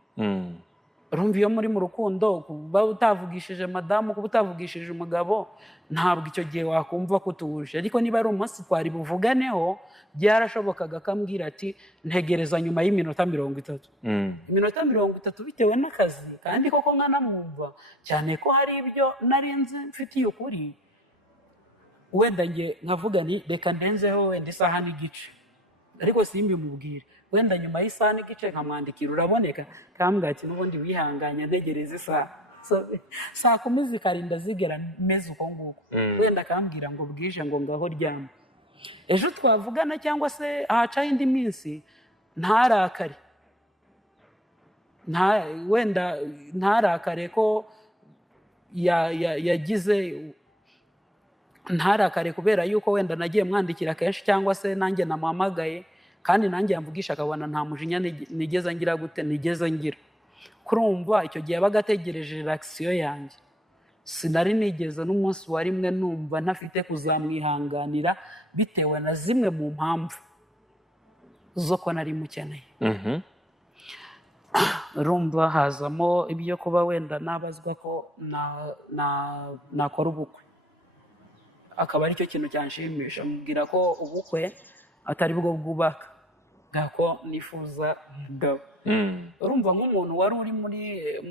Urumva iyo muri mu rukundo, kuba utavugishije madamu, kuba utavugishije umugabo, ntabwo icyo gihe wakumva ko utuje. Ariko niba ari umunsi twari buvuganeho, byarashobokaga akambwira ati ntegereza nyuma y'iminota 30. Iminota 30 bitewe n'akazi, kandi koko nkanamwumva cyane ko hari ibyo narinze mfitiye ukuri, wenda nge nkavuga ni reka ndenzeho wenda isaha n'igice, ariko simbimubwire. Wenda nyuma y'isaha n'igice nkamwandikira uraboneka, kambwira ati n'ubundi wihanganye ntegereza isaha. Saa 10 zikarinda zigera meze uko nguko, wenda akambwira ngo bwije ngo ngaho ryama. Ejo twavugana cyangwa se ahacaho indi minsi ntarakare, wenda ntarakare ko yagize, ntarakare kubera yuko wenda nagiye mwandikira kenshi, cyangwa se nanjye namuhamagaye kandi nanjye yamvugisha akabona nta mujinya nigeze ngira gute nigeze ngira. Kurumva icyo gihe yabaga ategereje reaction yanjye. Sinari nigeze n'umunsi wa rimwe numva ntafite kuzamwihanganira, bitewe na zimwe mu mpamvu zo ko nari mukeneye. Rumva hazamo ibyo kuba wenda nabazwa ko nakora ubukwe, akaba ari cyo kintu cyanshimisha. Mubwira ko ubukwe atari bwo bwubaka, gako nifuza umugabo. Urumva nk'umuntu wari uri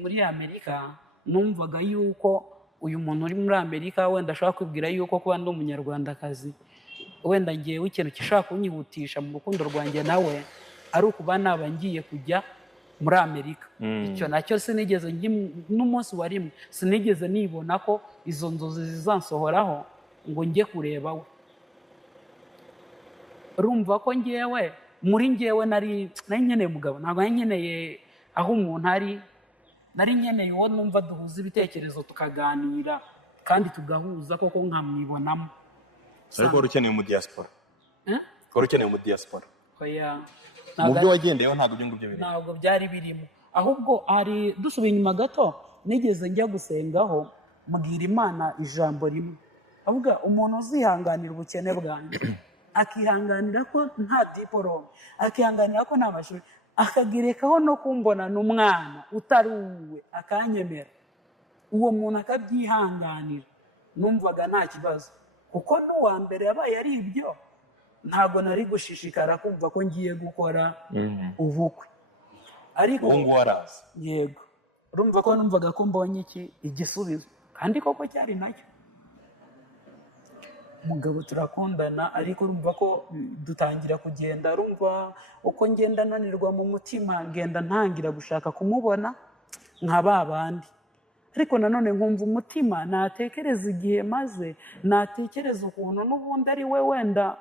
muri Amerika, numvaga yuko uyu muntu uri muri Amerika wenda ashobora kwibwira yuko kuba ndi umunyarwandakazi, wenda ngewe ikintu gishobora kunyihutisha mu rukundo rwanjye nawe ari ukuba naba ngiye kujya muri Amerika. Icyo nacyo sinigeze n'umunsi wa rimwe sinigeze nibona ko izo nzozi zizansohoraho ngo njye kureba we. Urumva ko ngewe muri ngewe nari nkeneye umugabo, ntabwo nkeneye aho umuntu ari, nari nkeneye uwo numva duhuza ibitekerezo tukaganira kandi tugahuza koko nkamwibonamo. Ariko wari ukeneye mu diaspora? Wari ukeneye mu diaspora? Oya, mu byo wagendeyeho ntabwo ibyo ngibyo birimo, ntabwo byari birimo. Ahubwo ari dusubiye inyuma gato, nigeze njya gusengaho mbwira Imana ijambo rimwe, avuga umuntu uzihanganira ubukene bwanjye akihanganira ko nta diporome, akihanganira ko nta mashuri, akagerekaho no kumbona n'umwana utari uwe akanyemera, uwo muntu akabyihanganira, numvaga nta kibazo, kuko n'uwa mbere yabaye ari ibyo ntabwo nari gushishikara kumva ko ngiye gukora ubukwe. Ariko ubu ngubu waraza, yego, urumva ko numvaga ko mbonye igisubizo, kandi koko cyari nacyo. Umugabo turakundana, ariko urumva ko dutangira kugenda, urumva uko ngenda nanirwa mu mutima, ngenda ntangira gushaka kumubona nka ba bandi, ariko nanone nkumva umutima natekereza igihe maze, natekereza ukuntu n'ubundi ari we wenda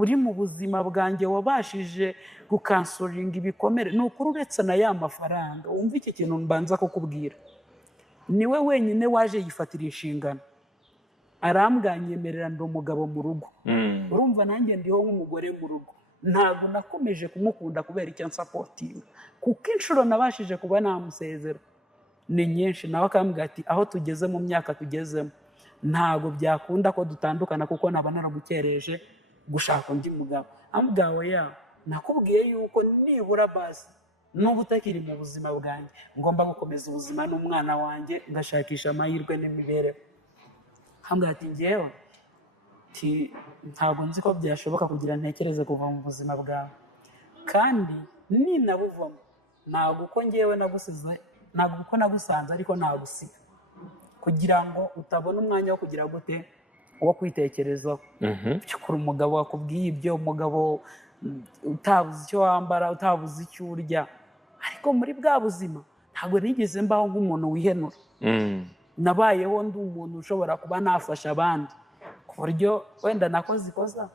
uri mu buzima bwanjye wabashije gukansoringa ibikomere. Ni ukuri uretse na ya mafaranga, wumva iki kintu mbanza kukubwira, niwe wenyine waje yifatira inshingano, arambwanyemerera ndi umugabo mu rugo. Urumva nanjye ndiho nk'umugore mu rugo, ntabwo nakomeje kumukunda kubera icyo nsapotinga, kuko inshuro nabashije kuba namusezera ni nyinshi. Nawe akambwira ati aho tugeze mu myaka tugezemo ntabwo byakunda ko dutandukana, kuko naba naragukereje gushaka undi mugabo. Ambwawe ya nakubwiye yuko nibura basi n'ubu utakiri mu buzima bwanjye, ngomba gukomeza ubuzima n'umwana wanjye, ngashakisha amahirwe n'imibereho. Ambwira ati njyewe ntabwo nzi ko byashoboka kugira ntekereze kuva mu buzima bwawe, kandi ninabuvamo ntabwo uko njyewe nagusize, ntabwo uko nagusanze ariko nagusiga, kugira ngo utabona umwanya wo kugira gute, wo kwitekerezaho. Cyakora umugabo wakubwiye ibyo, umugabo utabuze icyo wambara, utabuze icyo urya, ariko muri bwa buzima ntabwo nigeze mbaho nk'umuntu wihenura. Nabayeho ndi umuntu ushobora kuba nafasha abandi, ku buryo wenda nakoze ikosa,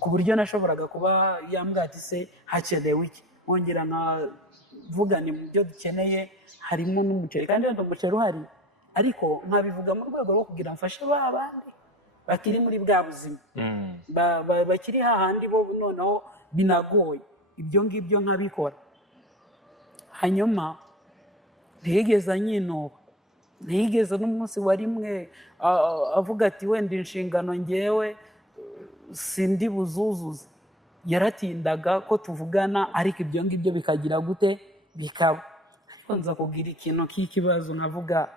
ku buryo nashoboraga kuba yambwira ati se hakenewe iki, wongera nkavuga ni mu byo dukeneye harimo n'umuceri, kandi wenda umuceri uhari, ariko nkabivuga mu rwego rwo kugira mfashe ba bandi bakiri muri bwa buzima, bakiri hahandi bo noneho binagoye, ibyo ngibyo nkabikora. Hanyuma ntiyigeze anyinuba, ntiyigeze n'umunsi wa rimwe avuga ati wenda inshingano ngewe sindi buzuzuze. Yaratindaga ko tuvugana, ariko ibyo ngibyo bikagira gute, bikaba. Ariko nza kubwira ikintu k'ikibazo, navuga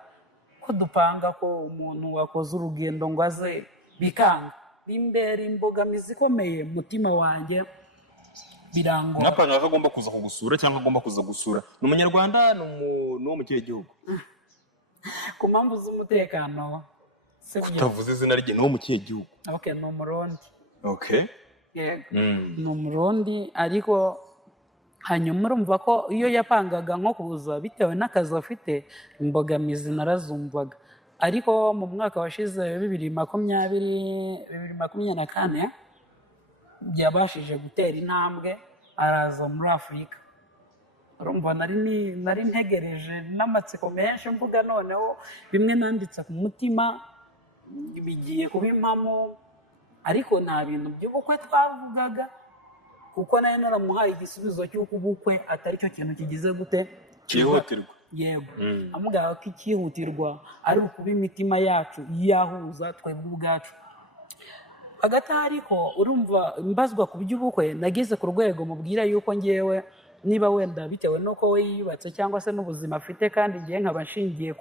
ko dupanga ko umuntu wakoze urugendo ngo aze bikanga, bimbera imbogamizi ikomeye mutima wanjye, birangora. Mwapanga ko agomba kuza kugusura cyangwa agomba kuza gusura ni umunyarwanda, ni uwo mu kihe gihugu? Ku mpamvu z'umutekano. Kutavuze izina rye, ni uwo mu kihe gihugu? Okay, ni Umurundi. Okay. Yego, ni Umurundi, ariko hanyuma urumva ko iyo yapangaga nko kuza bitewe n'akazi afite, imbogamizi narazumvaga. Ariko mu mwaka washize 2024 yabashije gutera intambwe, araza muri Afurika. Urumva nari ntegereje n'amatsiko menshi, mvuga noneho bimwe nanditse ku mutima bigiye kuba impamo, ariko nta bintu by'ubukwe twavugaga, kuko nayo naramuhaye igisubizo cy'uko ubukwe atari cyo kintu kigize gute, cyihutirwa. Yego, amubwira ko icyihutirwa ari ukuba imitima yacu yahuza twebwe ubwacu. Hagati ariko urumva mbazwa ku by'ubukwe, nageze ku rwego mubwira yuko ngewe niba wenda bitewe nuko we yiyubatse cyangwa se n'ubuzima afite, kandi ngiye nkaba nshingiye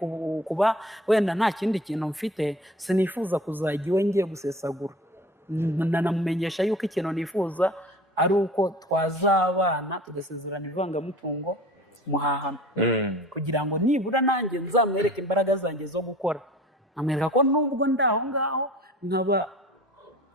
kuba wenda nta kindi kintu mfite, sinifuza kuzajya iwe ngiye gusesagura. Nanamumenyesha yuko ikintu nifuza ari uko twazabana tugasezerana ivangamutungo muhahano, kugira ngo nibura nanjye nzamwereke imbaraga zanjye zo gukora, amwereka ko nubwo ndaho ngaho nkaba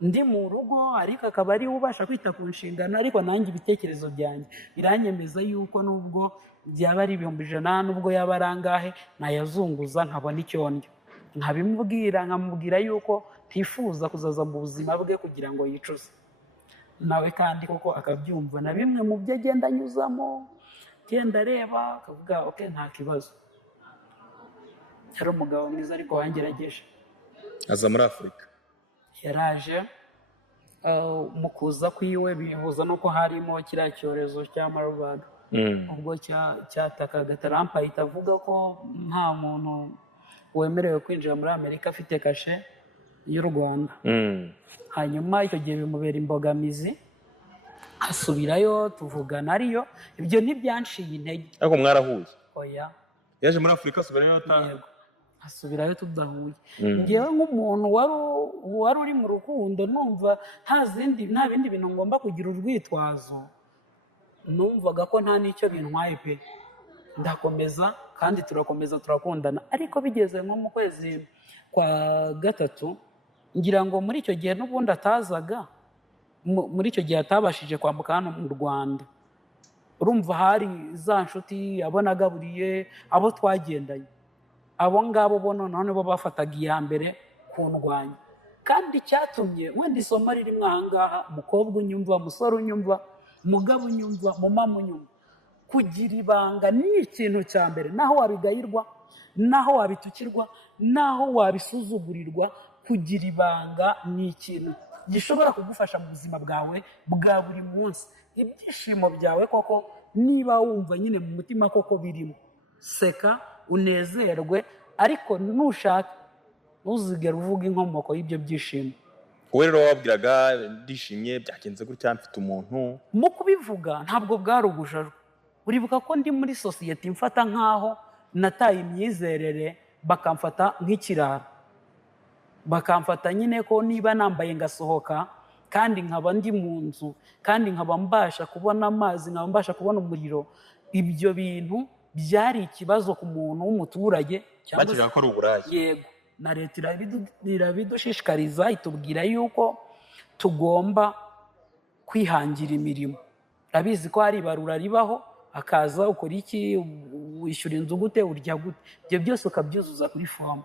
ndi mu rugo, ariko akaba ari ubasha kwita ku nshingano, ariko nanjye ibitekerezo byanjye biranyemeza yuko nubwo byaba ari 100, nubwo yaba ari angahe, nayazunguza nkabona icyo ndya. Nkabimubwira, nkamubwira yuko ntifuza kuzaza mu buzima bwe kugira ngo yicuze. Nawe kandi koko akabyumva, na bimwe mu byo agenda anyuzamo, genda areba akavuga okay, nta kibazo. Yari umugabo mwiza ariko wangerageje. Aza muri Afurika. Yaraje mu kuza kwiwe bihuza nuko harimo kiriya cyorezo cya Marburg ubwo cyatakaga. Trump ahita avuga ko nta muntu wemerewe kwinjira muri Amerika afite kashe y'u Rwanda. Hanyuma icyo gihe bimubera imbogamizi asubirayo tuvugana ariyo. Ibyo ntibyanciye intege. Ariko mwarahuye? Oya, yaje muri Afurika asubirayo asubirayo tudahuye. Ngewe nk'umuntu wari uri mu rukundo numva nta bindi bintu ngomba kugira urwitwazo, numvaga ko nta n'icyo bintwaye pe, ndakomeza kandi turakomeza turakundana. Ariko bigeze nko mu kwezi kwa gatatu, ngira ngo muri icyo gihe n'ubundi atazaga, muri icyo gihe atabashije kwambuka hano mu Rwanda. Urumva hari za nshuti abo nagaburiye, abo twagendanye, abo ngabo bo noneho nibo bafataga iya mbere kundwanya. Kandi cyatumye wenda isomo ririmo aha ngaha, umukobwa unyumva, umusore unyumva, umugabo unyumva, mumama unyumva, kugira ibanga ni ikintu cya mbere. Naho wabigayirwa, naho wabitukirwa, naho wabisuzugurirwa, kugira ibanga ni ikintu gishobora kugufasha mu buzima bwawe bwa buri munsi. Ibyishimo byawe koko niba wumva nyine mu mutima koko birimo, seka unezerwe, ariko nushaka ntuzigere uvuga inkomoko y'ibyo byishimo. Wowe rero wabwiraga ndishimye byagenze gutya mfite umuntu, mu kubivuga ntabwo bwari ubujajwe. Uribuka ko ndi muri sosiyete imfata nk'aho nataye imyizerere, bakamfata nk'ikirara, bakamfata nyine ko niba nambaye ngasohoka kandi nkaba ndi mu nzu, kandi nkaba mbasha kubona amazi, nkaba mbasha kubona umuriro. Ibyo bintu byari ikibazo ku muntu w'umuturage, bakira ko ari uburaya. Yego, na leta irabidushishikariza, itubwira yuko tugomba kwihangira imirimo. Urabizi ko hari ibarura ribaho, akaza ukora iki, wishyura inzu gute, urya gute, ibyo byose ukabyuzuza kuri fomu.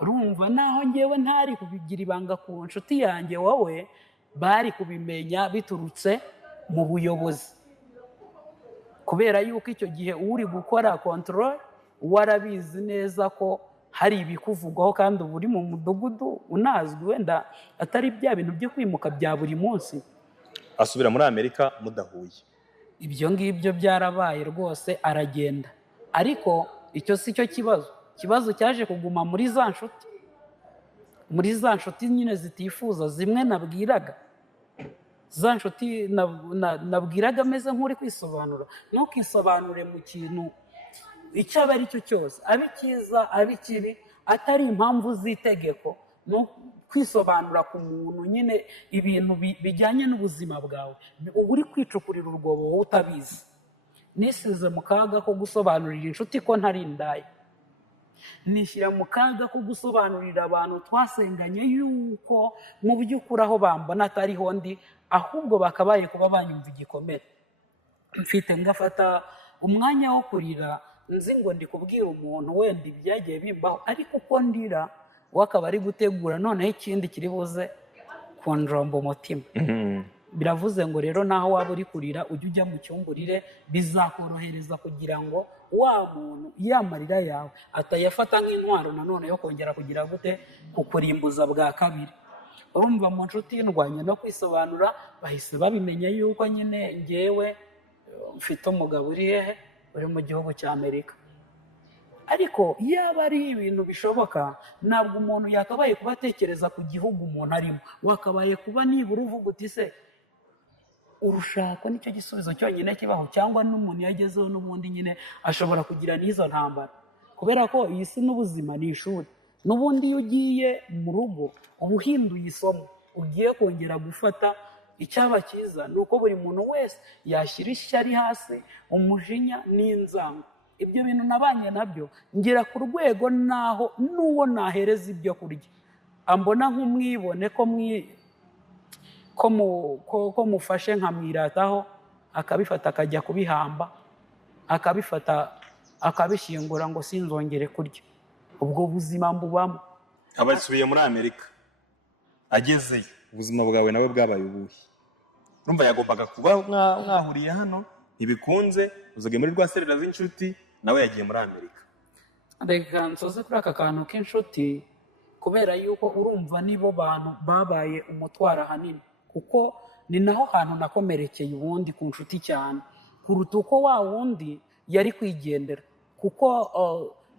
Urumva naho ngewe ntari kubigira ibanga ku nshuti yanjye, wowe bari kubimenya biturutse mu buyobozi, kubera yuko icyo gihe uri gukora control warabizi neza ko hari ibikuvugwaho, kandi uba uri mu mudugudu unazwi, wenda atari bya bintu byo kwimuka bya buri munsi. Asubira muri Amerika mudahuye. Ibyo ngibyo byarabaye rwose, aragenda. Ariko icyo si cyo kibazo. Ikibazo cyaje kuguma muri za nshuti, muri za nshuti nyine zitifuza, zimwe nabwiraga, za nshuti nabwiraga ameze nk'uri kwisobanura. Ntukisobanure mu kintu icyo aba ari cyo cyose, abe icyiza abe ikibi, atari impamvu z'itegeko. No kwisobanura ku muntu nyine ibintu bijyanye n'ubuzima bwawe, uba uri kwicukurira urwobo wowe utabizi. Nisize mu kaga ko gusobanurira inshuti ko ntari indaya, nishyira mu kaga ko gusobanurira abantu twasenganye yuko mu by'ukuri aho bambona atariho ndi, ahubwo bakabaye kuba banyumva igikomere mfite. Ngafata umwanya wo kurira, nzi ngo ndi kubwira umuntu wenda ibyagiye bimbaho, ariko uko ndira we akaba ari gutegura noneho ikindi kiri buze kunjomba umutima. Biravuze ngo rero naho waba uri kurira, ujye ujya mu cyumba urire, bizakorohereza kugira ngo wa muntu yamarira yawe atayafata nk'intwaro nanone yo kongera kugira gute, kukurimbuza bwa kabiri. Urumva mu nshuti y'indwanya no kwisobanura, bahise babimenya yuko nyine ngewe mfite umugabo uri hehe, uri mu gihugu cya Amerika. Ariko yaba ari ibintu bishoboka, ntabwo umuntu yakabaye kuba atekereza ku gihugu umuntu arimo. Wakabaye kuba nibura uvuga uti se urushako nicyo gisubizo cyonyine kibaho, cyangwa n'umuntu yagezeho n'ubundi nyine ashobora kugira n'izo ntambara, kubera ko iyi si n'ubuzima ni ishuri. N'ubundi iyo ugiye mu rugo uba uhinduye isomo, ugiye kongera gufata icyaba cyiza. Ni uko buri muntu wese yashyira ishyari hasi, umujinya n'inzangano. Ibyo bintu nabanye nabyo ngera ku rwego naho n'uwo nahereza ibyo kurya ambona nk'umwibone ko mufashe nkamwirataho, akabifata akajya kubihamba, akabifata akabishyingura ngo sinzongere kurya. Ubwo buzima mbubamo. Abasubiye muri Amerika, agezeyo ubuzima bwawe nawe bwabaye ubuhe? Urumva yagombaga kuba mwahuriye hano, ntibikunze, uzagiye muri rwa serera z'inshuti, nawe yagiye muri Amerika. Reka nsoze kuri aka kantu k'inshuti, kubera yuko urumva nibo bantu babaye umutwaro ahanini kuko ni naho hantu nakomerekeye ubundi ku nshuti cyane kuruta uko wa wundi yari kwigendera, kuko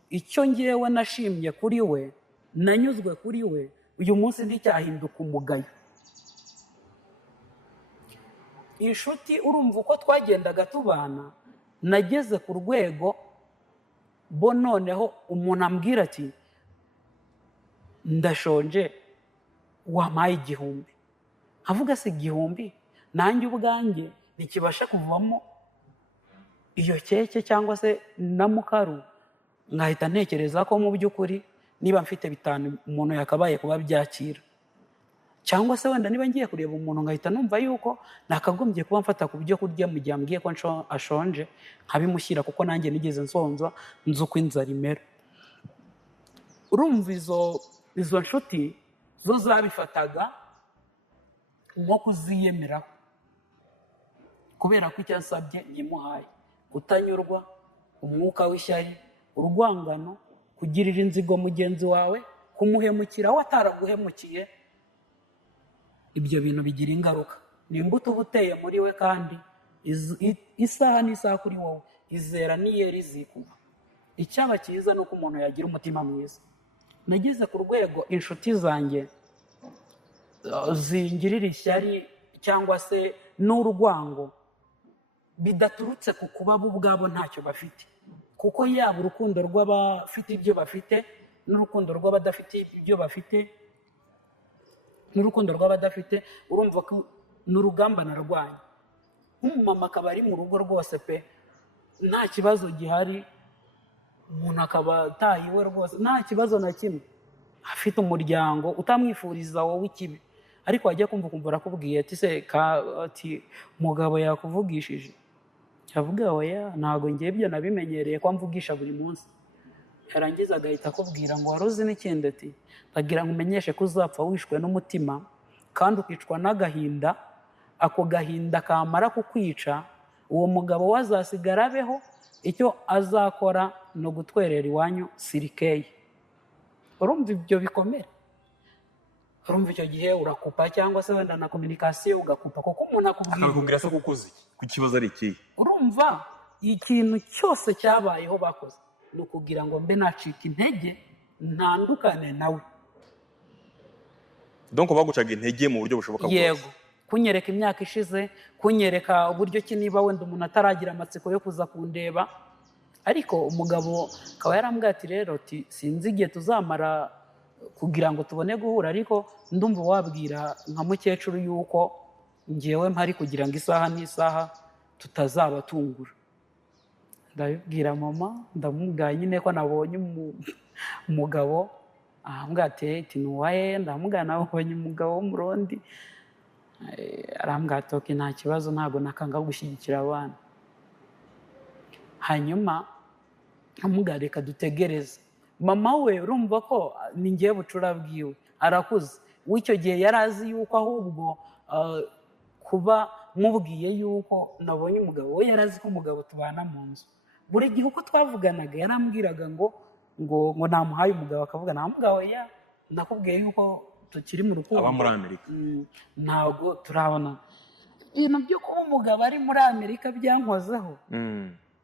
icyo ngewe nashimye kuri we, nanyuzwe kuri we, uyu munsi nticyahinduka umugayo. Inshuti urumva uko twagendaga tubana, nageze ku rwego bo noneho umuntu ambwira ati ndashonje wampaye 1000, avuga se 1000 nanjye ubwanjye ntikibasha kuvamo iyo keke cyangwa se na mukaru, ngahita ntekereza ko mu by'ukuri niba mfite 5 umuntu yakabaye kuba byakira, cyangwa se wenda niba ngiye kureba umuntu ngahita numva yuko nakagombye kuba mfata ku byo kurya mu gihe ambwiye ko ashonje nkabimushyira, kuko nanjye nigeze nsonza nzi uko inzara imera. Urumva izo nshuti zo zabifataga nko kuziyemeraho, kubera ko icyo ansabye nyimuhaye, kutanyurwa, umwuka w'ishyari, urwangano, kugirira inzigo mugenzi wawe, kumuhemukira aho ataraguhemukiye. Ibyo bintu bigira ingaruka, ni imbuto uba uteye muri we, kandi isaha n'isaha kuri wowe izera niyera izikuba. Icyaba cyiza ni uko umuntu yagira umutima mwiza. Nageze ku rwego inshuti zanjye zingirira ishyari cyangwa se n'urwango bidaturutse ku kuba bo ubwabo ntacyo bafite, kuko yaba urukundo rw'abafite ibyo bafite n'urukundo rw'abadafite ibyo bafite, n'urukundo rw'abadafite, urumva ko n'urugamba narwanya. Nk'umumama akaba ari mu rugo rwose pe, nta kibazo gihari, umuntu akaba atahiwe rwose nta kibazo na kimwe, afite umuryango utamwifuriza wowe ikibi, ariko wajya kumva ukumva arakubwiye ati se ati umugabo yakuvugishije, yavuga oya ntago ngiye ibyo nabimenyereye ko amvugisha buri munsi, yarangiza agahita akubwira ngo wari uzi n'ikindi ati ndagira ngo umenyeshe ko uzapfa wishwe n'umutima kandi ukicwa n'agahinda, ako gahinda kamara kukwica uwo mugabo we azasigara abeho, icyo azakora ni ugutwerera iwanyu sirikeyi. Urumva ibyo bikomera, urumva icyo gihe urakupa, cyangwa se wenda na kominikasiyo ugakupa, kuko umuntu akakubwira se kukuzi ku kibazo ari ikihe. Urumva ikintu cyose cyabayeho bakoze ni ukugira ngo mbe nacika intege ntandukane nawe. Donc bagucaga intege mu buryo bushoboka bwose. Yego, kunyereka imyaka ishize, kunyereka uburyo ki niba wenda umuntu ataragira amatsiko yo kuza kundeba, ariko umugabo akaba yarambwiye ati rero sinzi igihe tuzamara kugira ngo tubone guhura, ariko ndumva wabwira nka mukecuru yuko ngewe mpari kugira ngo isaha n'isaha tutazabatungura. Ndabibwira mama, ndamubwira nyine ko nabonye umugabo, arambwira ati nuwaye, ndamubwira nabonye umugabo w'umurundi, arambwira ati nta kibazo, ntabwo nakanga gushyigikira abana. Hanyuma amubwira reka dutegereze. Mama we urumva ko ni ngiye bucura bwiwe, arakuze, w'icyo gihe yari azi yuko ahubwo kuba mubwiye yuko nabonye umugabo, we yari azi ko umugabo tubana mu nzu. Buri gihe uko twavuganaga yarambwiraga ngo namuhaye umugabo, akavuga namugabo ya nakubwiye yuko tukiri mu rukundo, aba muri Amerika, ntabwo turabona. Ibintu byo kuba umugabo ari muri Amerika byankozeho.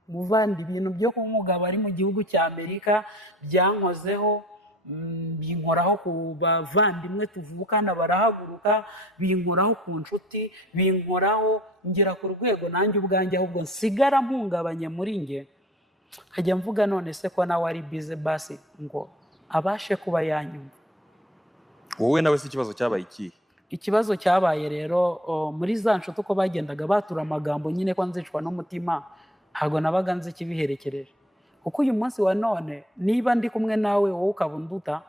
Muvandi, ibintu byo kuba umugabo ari mu gihugu cya Amerika byankozeho, binkoraho ku bavandimwe tuvukana barahaguruka, binkoraho ku nshuti, binkoraho ngera ku rwego nanjye ubwanjye ahubwo nsigara mpungabanya muri nge, nkajya mvuga none se ko nawe ari bize basi ngo abashe kuba yanyumva. Wowe nawe se ikibazo cyabaye ikihe? Ikibazo cyabaye rero muri za nshuti uko bagendaga batura amagambo nyine ko nzicwa n'umutima, ntabwo nabaga nzi ikibiherekereje, kuko uyu munsi wa none niba ndi kumwe nawe wowe ukaba unduta,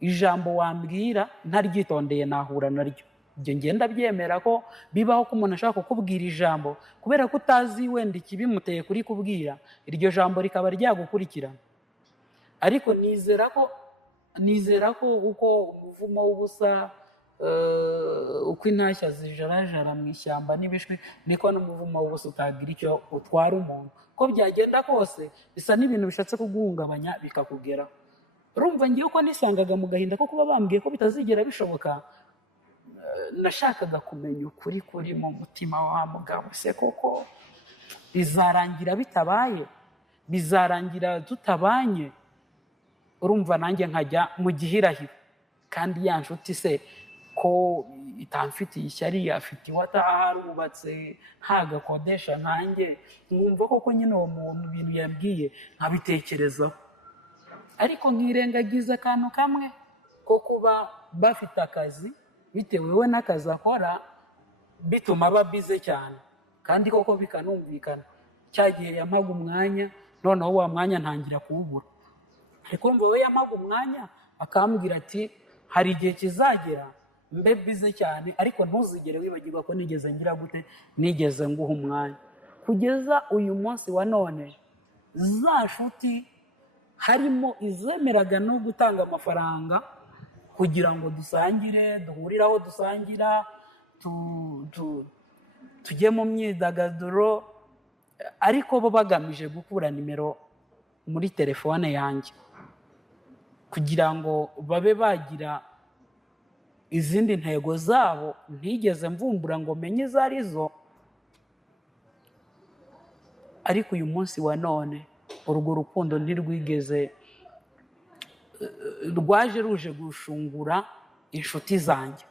ijambo wambwira ntaryitondeye nahura naryo. Ibyo ngenda byemera ko bibaho ko umuntu ashaka kukubwira ijambo kubera ko utazi wenda ikibimuteye kuri kubwira, iryo jambo rikaba ryagukurikirana. Ariko nizera ko uko umuvumo w'ubusa, uko intashya zijarajara mu ishyamba n'ibishwi, niko n'umuvumo w'ubusa utagira icyo utwara umuntu. Ko byagenda kose bisa n'ibintu bishatse kuguhungabanya bikakugeraho. Urumva ngiye uko nisangaga mu gahinda ko kuba bambwiye ko bitazigera bishoboka, nashakaga kumenya ukuri kuri mu mutima wa mugabo, se koko bizarangira bitabaye, bizarangira tutabanye? Urumva nanjye nkajya mu gihirahiro, kandi ya nshuti se ko itamfitiye ishyari, afite iwe ataharubatse ntagakodesha nkanjye, nkumva koko nyine uwo muntu ibintu yambwiye nkabitekerezaho, ariko nkirengagiza akantu kamwe ko kuba bafite akazi, bitewe we n'akazi akora bituma aba bize cyane, kandi koko bikanumvikana. Cya gihe yampaga umwanya, noneho wa mwanya ntangira kuwubura, ariko mva we yampaga umwanya akambwira ati hari igihe kizagera mbe bize cyane, ariko ntuzigere wibagirwa ko nigeze ngira gute, nigeze nguha umwanya. Kugeza uyu munsi wa none za nshuti harimo izemeraga no gutanga amafaranga kugira ngo dusangire, duhurire aho dusangira, tujye mu myidagaduro, ariko bo bagamije gukura nimero muri telefone yanjye kugira ngo babe bagira izindi ntego zabo ntigeze mvumbura ngo menye izo ari zo. Ariko uyu munsi wa none urwo rukundo ntirwigeze, rwaje ruje gushungura inshuti zanjye.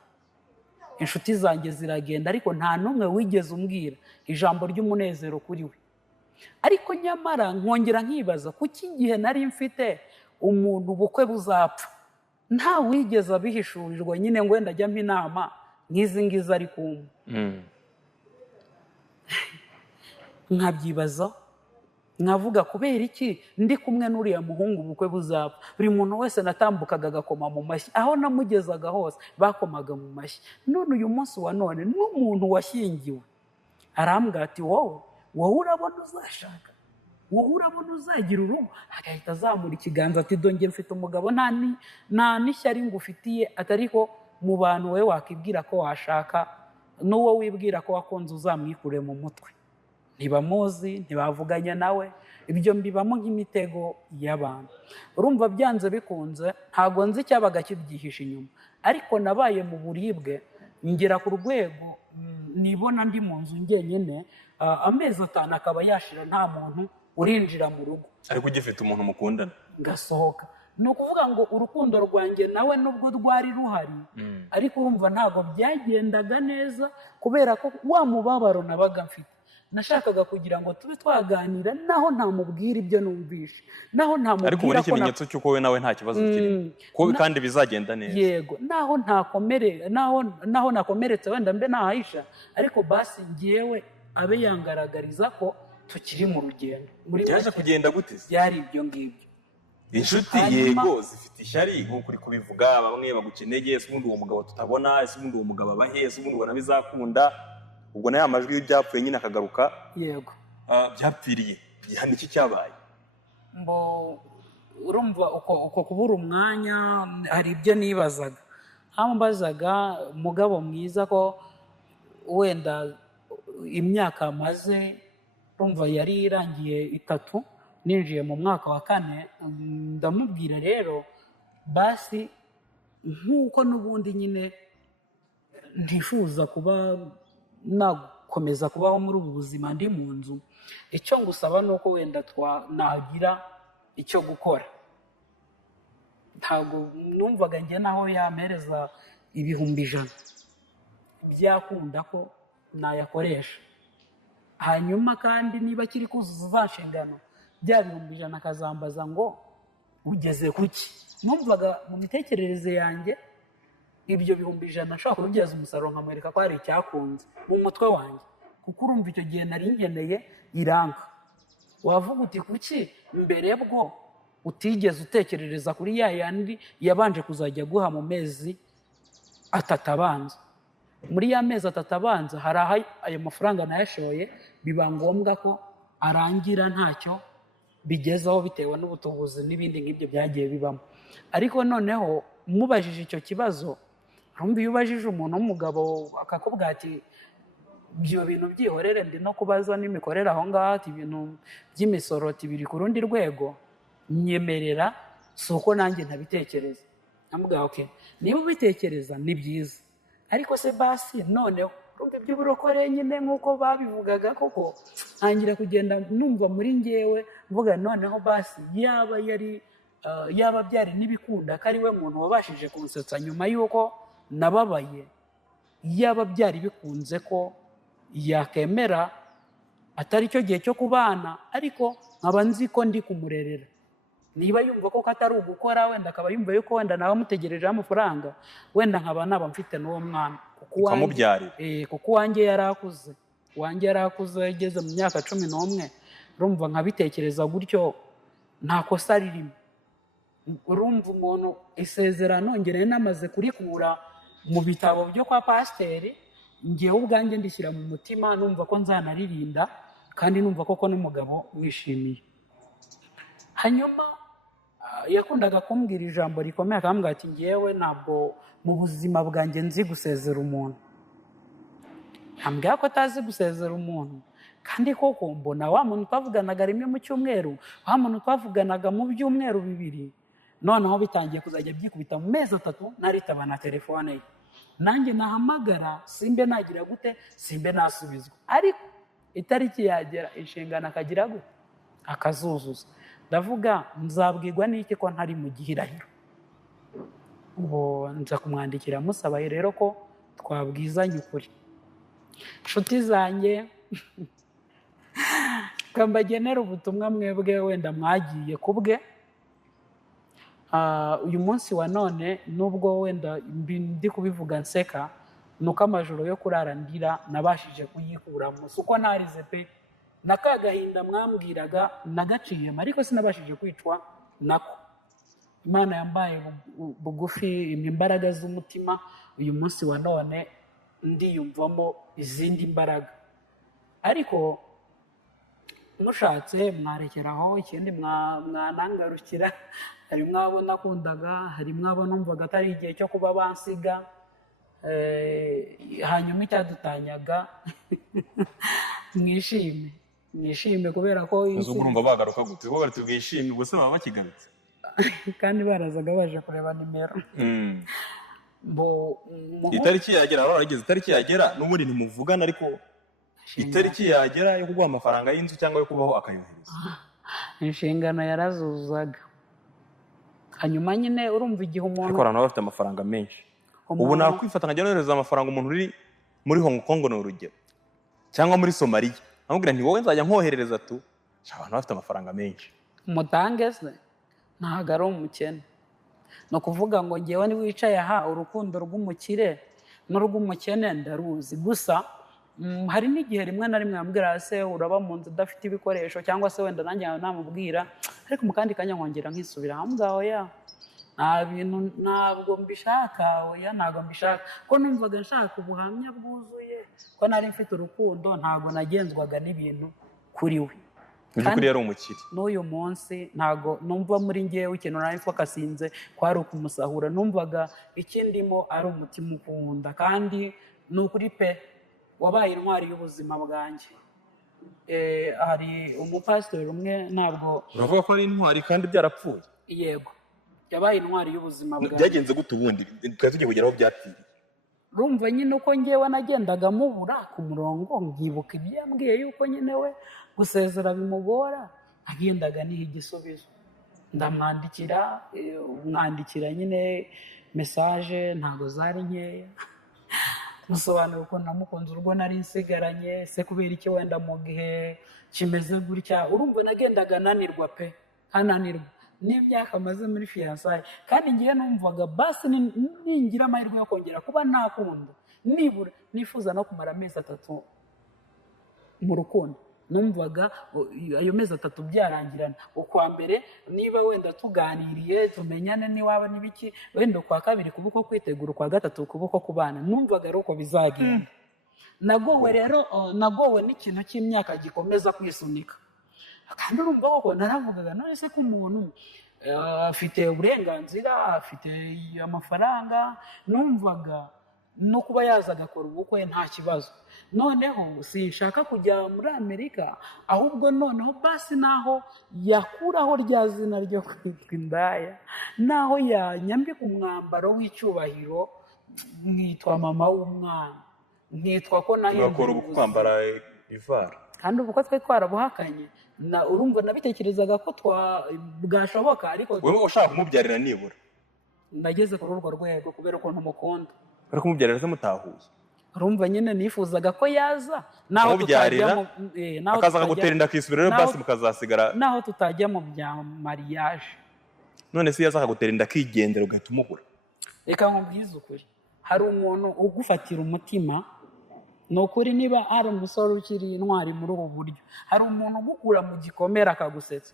Inshuti zanjye ziragenda, ariko nta n'umwe wigeze umbwira ijambo ry'umunezero kuri we. Ariko nyamara nkongera nkibaza kuki igihe nari mfite umuntu ubukwe buzapfa nta wigeze abihishurirwa, nyine ngo wenda ajyamo inama nk'izi ngizi ari kumwe. Nkabyibaza nkavuga kubera iki ndi kumwe n'uriya muhungu ubukwe buzapfa. Buri muntu wese natambukaga agakoma mu mashyi, aho namugezaga hose bakomaga mu mashyi. None uyu munsi wa none n'umuntu washyingiwe arambwira ati wowe urabona uzashaka, wowe urabona uzagira urugo, agahita azamura ikiganza ati dore mfite umugabo, nta n'ishyari ngufitiye, atariko mu bantu wowe wakibwira ko washaka, n'uwo wibwira ko wakunze uzamwikure mu mutwe. Ntibamuzi, ntibavuganya nawe, ibyo mbibamo nk'imitego y'abantu. Urumva byanze bikunze ntabwo nzi icyabaga kibyihishe inyuma, ariko nabaye mu buribwe ngera ku rwego nibona ndi mu nzu njyenyine, amezi 5 akaba yashira nta muntu urinjira mu rugo, ariko ugifite umuntu mukundana, ngasohoka. Ni ukuvuga ngo urukundo rwanjye nawe nubwo rwari ruhari, ariko urumva ntabwo byagendaga neza kubera ko wa mubabaro nabaga mfite. Nashakaga kugira ngo tube twaganira, naho ntamubwira ibyo numvishe, naho ntamubwira ko, ariko ubona ikimenyetso cy'uko we nawe nta kibazo kirimo, ko kandi bizagenda neza. Yego, naho nakomeretse wenda mbe nahahisha, ariko basi ngewe abe yangaragariza ko tukiri mu rugendo. Byaje kugenda gute? Byari ibyo ngibyo. Inshuti yego zifite ishyari nk'uko uri kubivuga, bamwe bagukeneye, ese ubundi uwo mugabo tutabona, ese ubundi uwo mugabo abahe, ese ubundi ubona bizakunda. Ubwo nayo amajwi y'ibyapfuye nyine akagaruka. Yego. Byapfiriye gihana iki cyabaye? Urumva uko kubura umwanya, hari ibyo nibazaga. Hambazaga mugabo mwiza ko wenda imyaka amaze, urumva yari irangiye 3, ninjiye mu mwaka wa 4, ndamubwira rero basi nk'uko n'ubundi nyine ntifuza kuba nakomeza kubaho muri ubu buzima ndi mu nzu, icyo ngusaba ni uko wenda nagira icyo gukora. Ntabwo numvaga njye naho yampereza 100,000 byakunda ko nayakoresha, hanyuma kandi niba kiri kuzuza za nshingano bya 100,000 akazambaza ngo ugeze kuki. Numvaga mu mitekerereze yanjye ibyo 100,000 nashaka kubibyaza umusaruro, nkamwereka ko hari icyakunze mu mutwe wanjye, kuko urumva icyo gihe nari nkeneye iranga. Wavuga uti kuki mbere bwo utigeze utekerereza kuri ya yandi yabanje kuzajya guha mu mezi 3 abanza? Muri ya mezi 3 abanza hari ayo mafaranga nayashoye, biba ngombwa ko arangira ntacyo bigezaho bitewe n'ubutubuzi n'ibindi nk'ibyo byagiye bibamo. Ariko noneho mubajije icyo kibazo, rumbi yubajije umuntu w'umugabo akakubwira ati ibyo bintu byihorere, ndi no kubaza n'imikorere aho ngaho, ati ibintu by'imisoro biri ku rundi rwego, nyemerera si uko nanjye ntabitekereza. Namubwira okay, niba ubitekereza ni byiza, ariko se basi noneho urumva iby'uburokore nyine nk'uko babivugaga koko ntangira kugenda numva muri ngewe mvuga noneho basi yaba byari n'ibikunda ko ari we muntu wabashije kunsetsa nyuma y'uko nababaye, yaba byari bikunze ko yakemera atari cyo gihe cyo kubana, ariko nkaba nzi ko ndi kumurerera. Niba yumva ko atari ugukora, wenda akaba yumva yuko wenda nawe amutegerejeho amafaranga, wenda nkaba naba mfite n'uwo mwana ukamubyarira. Kuko uwanjye yari akuze ageze mu myaka 11, urumva nkabitekereza gutyo nta kosa ririmo. Urumva umuntu isezerano ngereye namaze kurikura mu bitabo byo kwa pasiteri, ngewe ubwanjye ndishyira mu mutima, numva ko nzanaririnda kandi numva koko n'umugabo mwishimiye. Hanyuma yakundaga kumbwira ijambo rikomeye, akambwira ati ngewe ntabwo mu buzima bwanjye nzi gusezera umuntu. Ambwira ko atazi gusezera umuntu, kandi koko mbona wa muntu twavuganaga rimwe mu cyumweru, wa muntu twavuganaga mu byumweru 2, noneho bitangiye kuzajya byikubita mu mezi 3 naritaba na telefone ye. Nanjye nahamagara simbe nagira gute, simbe nasubizwa, ariko itariki yagera inshingano akagira gute, akazuzuza. Ndavuga nzabwirwa n'iki ko ntari mu gihirahiro? Ubwo nza kumwandikira musaba rero ko twabwizanye ukuri. Inshuti zanjye kambagenera ubutumwa mwebwe wenda mwagiye kubwe. Uyu munsi wa none nubwo wenda ndi kubivuga nseka, nuko amajoro yo kurara ndira nabashije kuyikuramo. Suko narize pe, nakagahinda mwambwiraga nagaciyemo, ariko sinabashije kwicwa nako. Imana yambaye bugufi imbaraga z'umutima. Uyu munsi wa none ndiyumvamo izindi mbaraga, ariko mushatse mwarekeraho, ikindi mwanangarukira. Hari mwabo nakundaga, hari mwabo numvaga atari igihe cyo kuba bansiga, hanyuma icyadutanyaga mwishime kubera ko urumva bagaruka gute ko bari tubwishime, gusa baba bakigarutse kandi barazaga baje kureba nimero. Itariki yagera, barageze itariki yagera n'ubundi ntimuvugana, ariko itariki yagera yo kuguha amafaranga y'inzu cyangwa yo kubaho akayohereza. Inshingano yarazuzaga. Hanyuma nyine urumva igihe umuntu, ariko abantu bafite amafaranga menshi, ubu nakwifata nkajya nohereza amafaranga umuntu uri muri Hong Kong ni urugero, cyangwa muri Somalia, amubwira nti wowe nzajya nkoherereza tu. Abantu bafite amafaranga menshi umutange se ntabwo ari umukene. Ni ukuvuga ngo ngewe niwicaye aha, urukundo rw'umukire n'urw'umukene ndaruzi. Gusa hari n'igihe rimwe na rimwe yambwira se uraba mu nzu udafite ibikoresho, cyangwa se wenda nanjye namubwira, ariko mu kandi kanya nkongera nkisubira hamwe ya nta bintu, ntabwo mbishaka, oya ntabwo mbishaka, ko numvaga nshaka ubuhamya bwuzuye ko nari mfite urukundo, ntabwo nagenzwaga n'ibintu kuri we. Kandi yari umukire. N'uyu munsi ntabwo numva muri ngewe ikintu nari mfakasinze ko ari ukumusahura. Numvaga ikindimo ari umutima ukunda, kandi ni ukuri pe wabaye intwari y'ubuzima bwanjye. Hari umupasitori umwe, ntabwo uravuga ko ari intwari kandi byarapfuye? Yego, yabaye intwari y'ubuzima bwanjye. Byagenze gute ubundi twari tugiye kugeraho byapfiriye? Rumva nyine uko ngewe nagendaga mubura ku murongo, nkibuka ibyo yambwiye yuko nyine we gusezera bimugora, agendaga niha igisubizo. Ndamwandikira nyine mesaje, ntabwo zari nkeya, musobanura uko namukunze, urwo nari nsigaranye se kubera iki wenda mu gihe kimeze gutya. Urumva nagendaga nanirwa pe, ananirwa n'imyaka maze muri fiyansaye, kandi ngiye numvaga basi ningira amahirwe yo kongera kuba nakunda, nibura nifuza no kumara amezi 3 mu rukundo. Numvaga ayo mezi 3 byarangirana, ukwa mbere niba wenda tuganiriye tumenyane niwaba nibiki, wenda kwa kabiri kubuko kwitegura, kwa gatatu kubuko kubana. Numvaga ruko bizagenda. Nagowe rero, nagowe n'ikintu cy'imyaka gikomeza kwisunika, kandi urumva ko naravugaga none se ko umuntu afite uburenganzira, afite amafaranga, numvaga no kuba yaza agakora ubukwe nta kibazo. Noneho sinshaka kujya muri Amerika, ahubwo noneho basi naho yakuraho rya zina ryo kwitwa indaya, naho yanyambika umwambaro w'icyubahiro, nkitwa mama w'umwana, nkitwa ko ugakora ubu kwambara ivara, kandi ubu ko twe twarabuhakanye. Urumva nabitekerezaga ko bwashoboka, ariko wowe ushaka kumubyarira nibura. nageze kuri urwo rwego kubera ukuntu mukunda. Bari kumubyarira se mutahuye? Urumva nyine nifuzaga ko yaza naho tutajya akaza akagutera inda akisubira rero basi mukazasigara naho tutajya mu bya mariage. None se yaza akagutera inda akigendera ugahita umugura? Reka nkubwize ukuri, hari umuntu ugufatira umutima. Ni ukuri niba ari umusore ukiri intwari muri ubu buryo, hari umuntu ugukura mu gikomere akagusetsa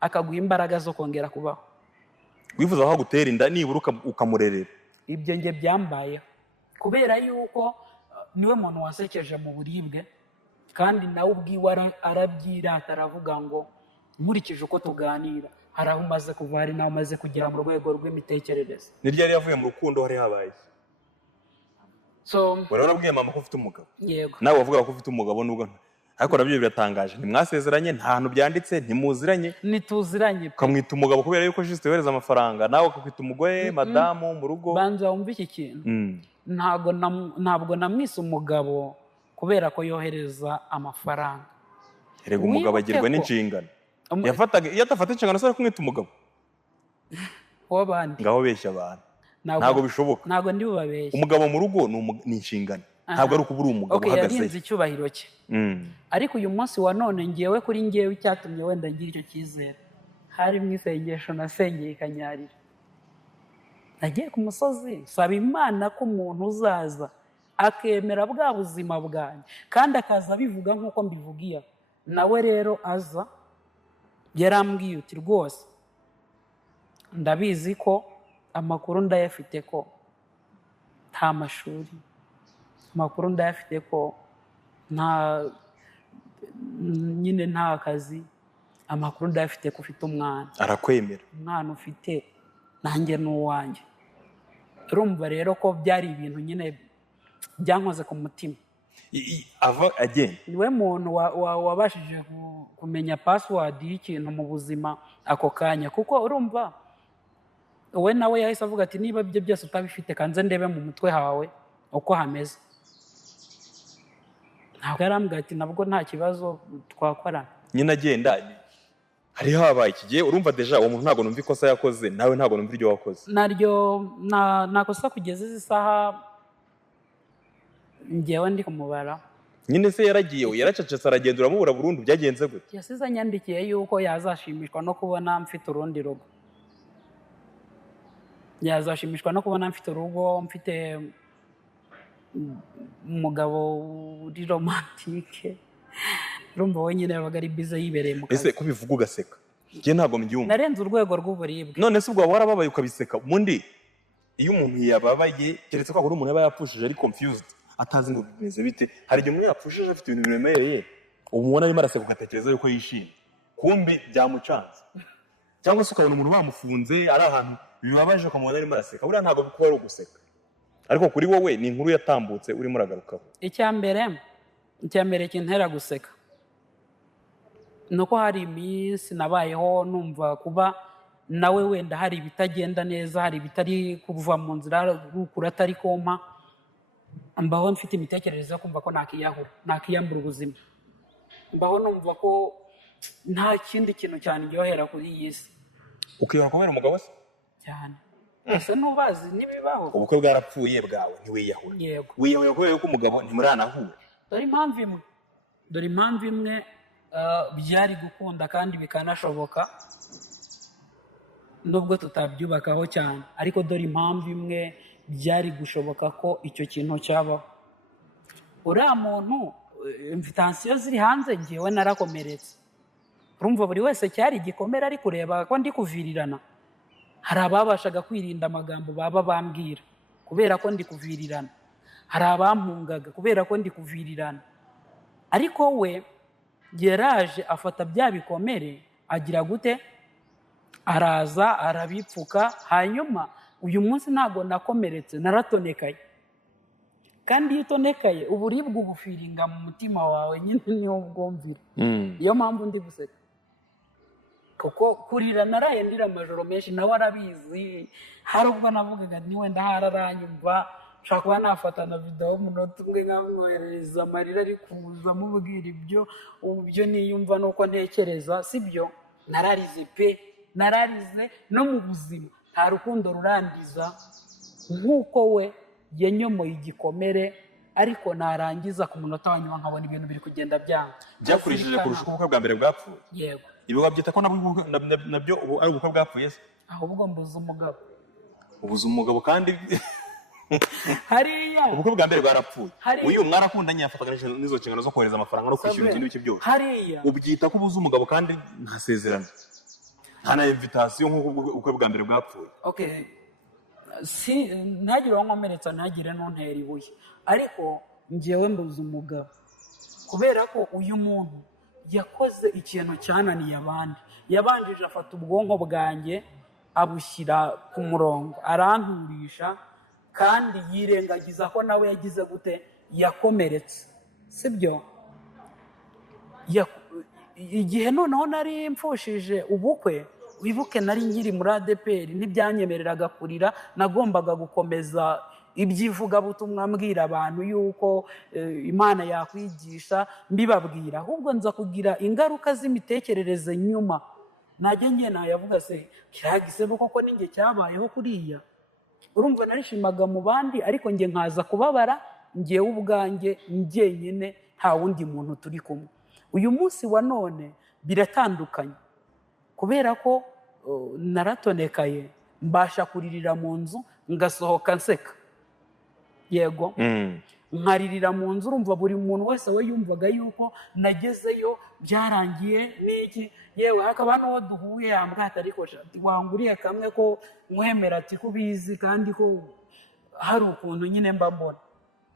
akaguha imbaraga zo kongera kubaho. Wifuza ko agutera inda nibura ukamurerera? Ibyo nge byambayeho kubera yuko niwe muntu wasekeje mu buribwe, kandi nawe ubwiwe arabyirata, aravuga ngo nkurikije uko tuganira hari aho umaze kuva, hari naho umaze kugera mu rwego rw'imitekerereze. Ni ryari yavuye mu rukundo hari habaye? Warabwiye mama ko ufite umugabo? Yego. Nawe wavuga ko ufite umugabo nubwo ariko nabyo biratangaje, ntimwasezeranye, nta hantu byanditse, ntimuziranye? Nituziranye. Ukamwita umugabo kubera yuko juste yohereza amafaranga, nawe ukakwita umugore madamu mu rugo? Banza wumve iki kintu. Ntabwo namwise umugabo kubera ko yohereza amafaranga. Erega umugabo agirwa n'inshingano. Iyo atafata inshingano se kumwita umugabo w'abandi, ngaho beshya abantu. Ntabwo bishoboka. Ntabwo ndi bubabeshye. Umugabo mu rugo ni inshingano, ntabwo ari ukubura umugabo uhagaze. Yarinze icyubahiro cye. Ariko uyu munsi wa none ngewe kuri ngewe icyatumye wenda ngira icyo cyizere, hari mu isengesho nasengeye ikanyarira. Nagiye ku musozi nsaba Imana ko umuntu uzaza akemera bwa buzima bwanjye kandi akaza abivuga nk'uko mbivugiye. Nawe rero aza yarambwiye uti rwose ndabizi ko amakuru ndayafite ko nta mashuri, amakuru ndayafite ko nyine nta kazi, amakuru ndayafite ko ufite umwana. Arakwemera? Umwana ufite nanjye n'uwanjye. Urumva rero ko byari ibintu nyine byankoze ku mutima. Ava agenda niwe muntu wabashije kumenya password y'ikintu mu buzima ako kanya, kuko urumva we nawe yahise avuga ati niba ibyo byose utabifite kanze ndebe mu mutwe hawe uko hameze. Ntabwo yarambwira ati nabwo nta kibazo twakorana. Nyine agenda hari habaye iki gihe, urumva deja uwo muntu ntabwo numva ikosa yakoze, nawe ntabwo numva iryo wakoze. Naryo nakosa kugeza izi saha ngewe ndi kumubara. Nyine se yaragiye yaracecetse aragenda uramubura burundu, byagenze gute? Yasize anyandikiye yuko yazashimishwa no kubona mfite urundi rugo. Yazashimishwa no kubona mfite urugo, mfite umugabo uri romantike. Urumva we nyine yabaga ari bize yibereye mu kazi. Ese kubivuga ugaseka? Njye ntabwo mbyumva. Narenze urwego rw'uburibwe. None se ubwo warababaye ukabiseka? Mundi iyo umuntu yababaye keretse ko umuntu yaba yapfushije ari confused, atazi ngo bimeze bite. Hari igihe umuntu yapfushije afite ibintu biremereye, umubona arimo araseka ugatekereza yuko yishimye, kumbi byamucanze. Cyangwa se ukabona umuntu bamufunze ari ahantu bibabaje ukamubona arimo araseka, buriya ntabwo bikuba ari uguseka. Ariko kuri wowe ni inkuru yatambutse urimo uragarukaho. Icyambere kintera guseka nuko hari iminsi nabayeho numva kuba nawe wenda hari ibitagenda neza, hari ibitari kuva mu nzira, rukura atari kompa, mbaho mfite imitekerereze yo kumva ko nakiyambura ubuzima. Mbaho numva ko nta kindi kintu cyane iryohera kuri iyi si. Ukiyahura kubera umugabo se? Cyane. Ese ntubazi nibibaho? Ubukwe bwarapfuye bwawe ntiwiyahura? Yego. Wiyahuye kubera yuko umugabo ntimuranahura? Dore impamvu imwe byari gukunda kandi bikanashoboka nubwo tutabyubakaho cyane, ariko dore impamvu imwe byari gushoboka ko icyo kintu cyabaho. Uriya muntu invitation ziri hanze, ngewe narakomeretse. Urumva buri wese cyari igikomere ari kureba ko ndi kuvirirana. Hari ababashaga kwirinda amagambo baba bambwira kubera ko ndi kuvirirana, hari abampungaga kubera ko ndi kuvirirana. Ariko we yaraje afata bya bikomere agira gute, araza arabipfuka. Hanyuma uyu munsi ntabwo nakomeretse, naratonekaye. Kandi iyo utonekaye uburibwe ubufiringa mu mutima wawe nyine niho ubwumvira. Niyo mpamvu ndi guseka, kuko kurira naraye ndira amajoro menshi, nawe arabizi. Hari ubwo navugaga ni wenda hararanyumva nshaka kuba nafata na video umunota umwe nkamwoherereza amarira ari kuza mubwira ibyo niyumva nuko ntekereza sibyo. Nararize pe, nararize no mu buzima nta rukundo rurangiza nk'uko we yanyomoye igikomere, ariko narangiza ku munota wa nyuma nkabona ibintu biri kugenda byanga. Byakurishije kurusha ubukwe bwa mbere bwapfuye? Yego. Ibi wabyita ko nabyo ari ubukwe bwapfuye se? Ahubwo mbuze umugabo. Ubuze umugabo kandi hariya ubukwe bwa mbere bwarapfuye. Uyu mwarakundanye yafatanyije n'izo nshingano zo kohereza amafaranga no kwishyura ibintu bike byose. Hariya ubyita ko ubuze umugabo kandi nta sezerano, nta na invitation nk'uko ubukwe bwa mbere bwapfuye. Okay, si ntagire uwo nkomeretsa, ntagire n'untera ibuye, ariko njyewe mbuze umugabo kubera ko uyu muntu yakoze ikintu cyananiye abandi. Yabanjije afata ubwonko bwanjye abushyira ku murongo, aranturisha, kandi yirengagiza ko nawe yagize gute, yakomeretse, sibyo? Igihe noneho nari mfushije ubukwe, wibuke nari nkiri muri ADPR, ntibyanyemereraga kurira, nagombaga gukomeza ibyivugabutumwa mbwira abantu yuko Imana yakwigisha, mbibabwira. Ahubwo nza kugira ingaruka z'imitekerereze nyuma. Najye njye nayavuga se kiragisebo koko ninjye cyabayeho kuriya. Urumva narishimaga mu bandi, ariko njye nkaza kubabara njyewe ubwanjye njyenyine, nta wundi muntu turi kumwe. Uyu munsi wa none biratandukanye kubera ko naratonekaye, mbasha kuririra mu nzu ngasohoka nseka. Yego. Nkaririra mu nzu, urumva buri muntu wese we yumvaga yuko nagezeyo byarangiye n'iki. Yewe hakaba n'uwo duhuye yambwata, ariko wanguriye kamwe ko mwemera ati kubizi kandi ko hari ukuntu nyine mba mbona.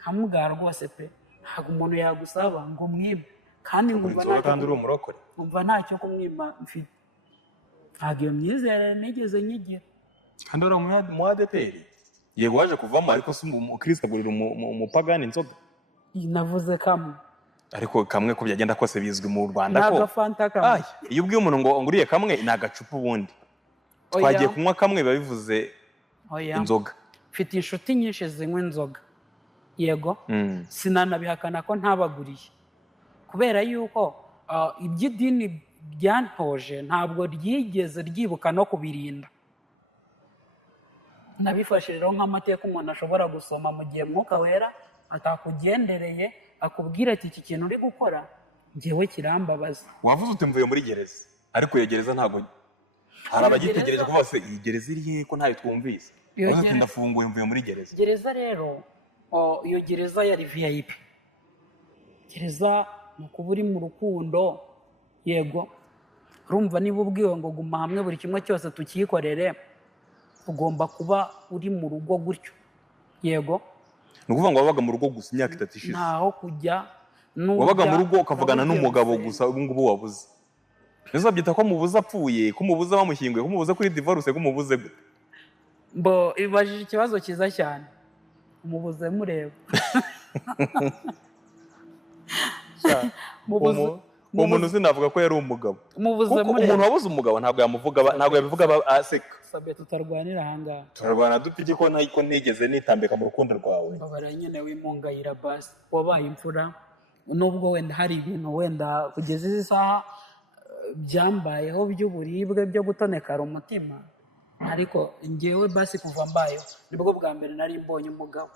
Nkamubwira rwose pe, ntabwo umuntu yagusaba ngo mwime kandi ngumva ntacyo kumwima mfite. Ntabwo iyo myizerere nigeze nyigira. Kandi uri mu ADPR? Yego waje kuvamo, ariko si umukristo agurira umupagani inzoga? Navuze kamwe. Ariko kamwe ko byagenda kose bizwi mu Rwanda ko n'agafanta kamwe. Iyo ubwiye umuntu ngo nguriye kamwe ni agacupa, ubundi twagiye kunywa kamwe biba bivuze inzoga. Mfite inshuti nyinshi zinywa inzoga, yego. Sinanabihakana ko ntabaguriye, kubera yuko iby'idini byantoje ntabwo ryigeze ryibuka no kubirinda. Nabifashe rero nk'amateka umuntu ashobora gusoma mu gihe Mwuka Wera atakugendereye akubwira ati iki kintu uri gukora njyewe kirambabaza. Wavuze uti mvuye muri gereza, ariko iyo gereza ntabwo hari abagitegereje ko bose iyi gereza iri he ko ntayo twumvise. Wavuze ndafunguye mvuye muri gereza. Gereza rero iyo gereza yari VIP. Gereza ni ukuba uri mu rukundo, yego. Urumva niba ubwiwe ngo guma hamwe buri kimwe cyose tukikorere, ugomba kuba uri mu rugo gutyo, yego. Ni ukuvuga ngo wabaga mu rugo gusa imyaka 3 ishize? Ntaho kujya. Wabaga mu rugo ukavugana n'umugabo gusa, ubu ngubu wabuze. Nizo byita ko mubuze apfuye, ko mubuze bamushyinguye, ko mubuze kuri divorce, ko mubuze gute? Mbo ibajije ikibazo cyiza cyane. Umubuze mureba. Umuntu sinavuga ko yari umugabo. Umuntu wabuze umugabo ntabwo yamuvuga, ntabwo yabivuga aseka. Sabe tutarwanira ahangaha. Turarwana dupiki ko nayiko nigeze nitambika mu rukundo rwawe. Babara nyine w'imungayira basi, wabaye imfura. Nubwo wenda hari ibintu wenda kugeza izi saha byambayeho by'uburibwe byo gutonekara umutima, ariko njyewe basi kuva mbayeho nibwo bwa mbere nari mbonye umugabo.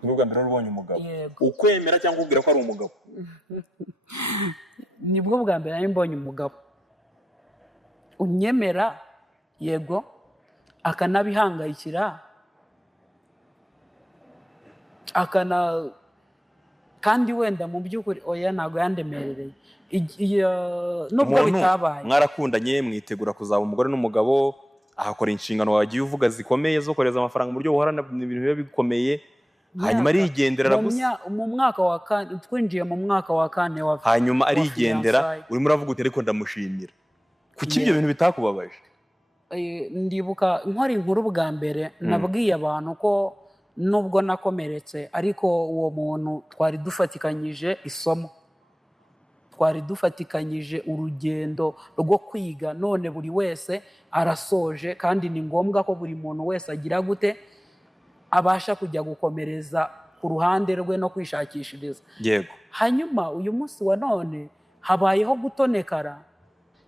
Nibwo bwa mbere ubonye umugabo? Ukwemera cyangwa ubwira ko ari umugabo? Nibwo bwa mbere nari mbonye umugabo unyemera, yego, akanabihangayikira, kandi wenda mu by'ukuri oya ntabwo yandemerereye. Nubwo bitabaye mwarakundanye mwitegura kuzaba umugore n'umugabo, ahakora inshingano wagiye uvuga zikomeye zo kohereza amafaranga mu buryo buhorana ibintu biba bikomeye, hanyuma arigendera gusa. Mu mwaka wa 4 twinjiye mu mwaka wa 4 wa hanyuma arigendera, urimo uravuga uti ariko ndamushimira. Kuki ibyo bintu bitakubabaje? Ndibuka nkora inkuru bwa mbere nabwiye abantu ko nubwo nakomeretse ariko uwo muntu twari dufatikanyije isomo, twari dufatikanyije urugendo rwo kwiga, none buri wese arasoje, kandi ni ngombwa ko buri muntu wese agira gute abasha kujya gukomereza ku ruhande rwe no kwishakishiriza. Yego. Hanyuma uyu munsi wa none habayeho gutonekara,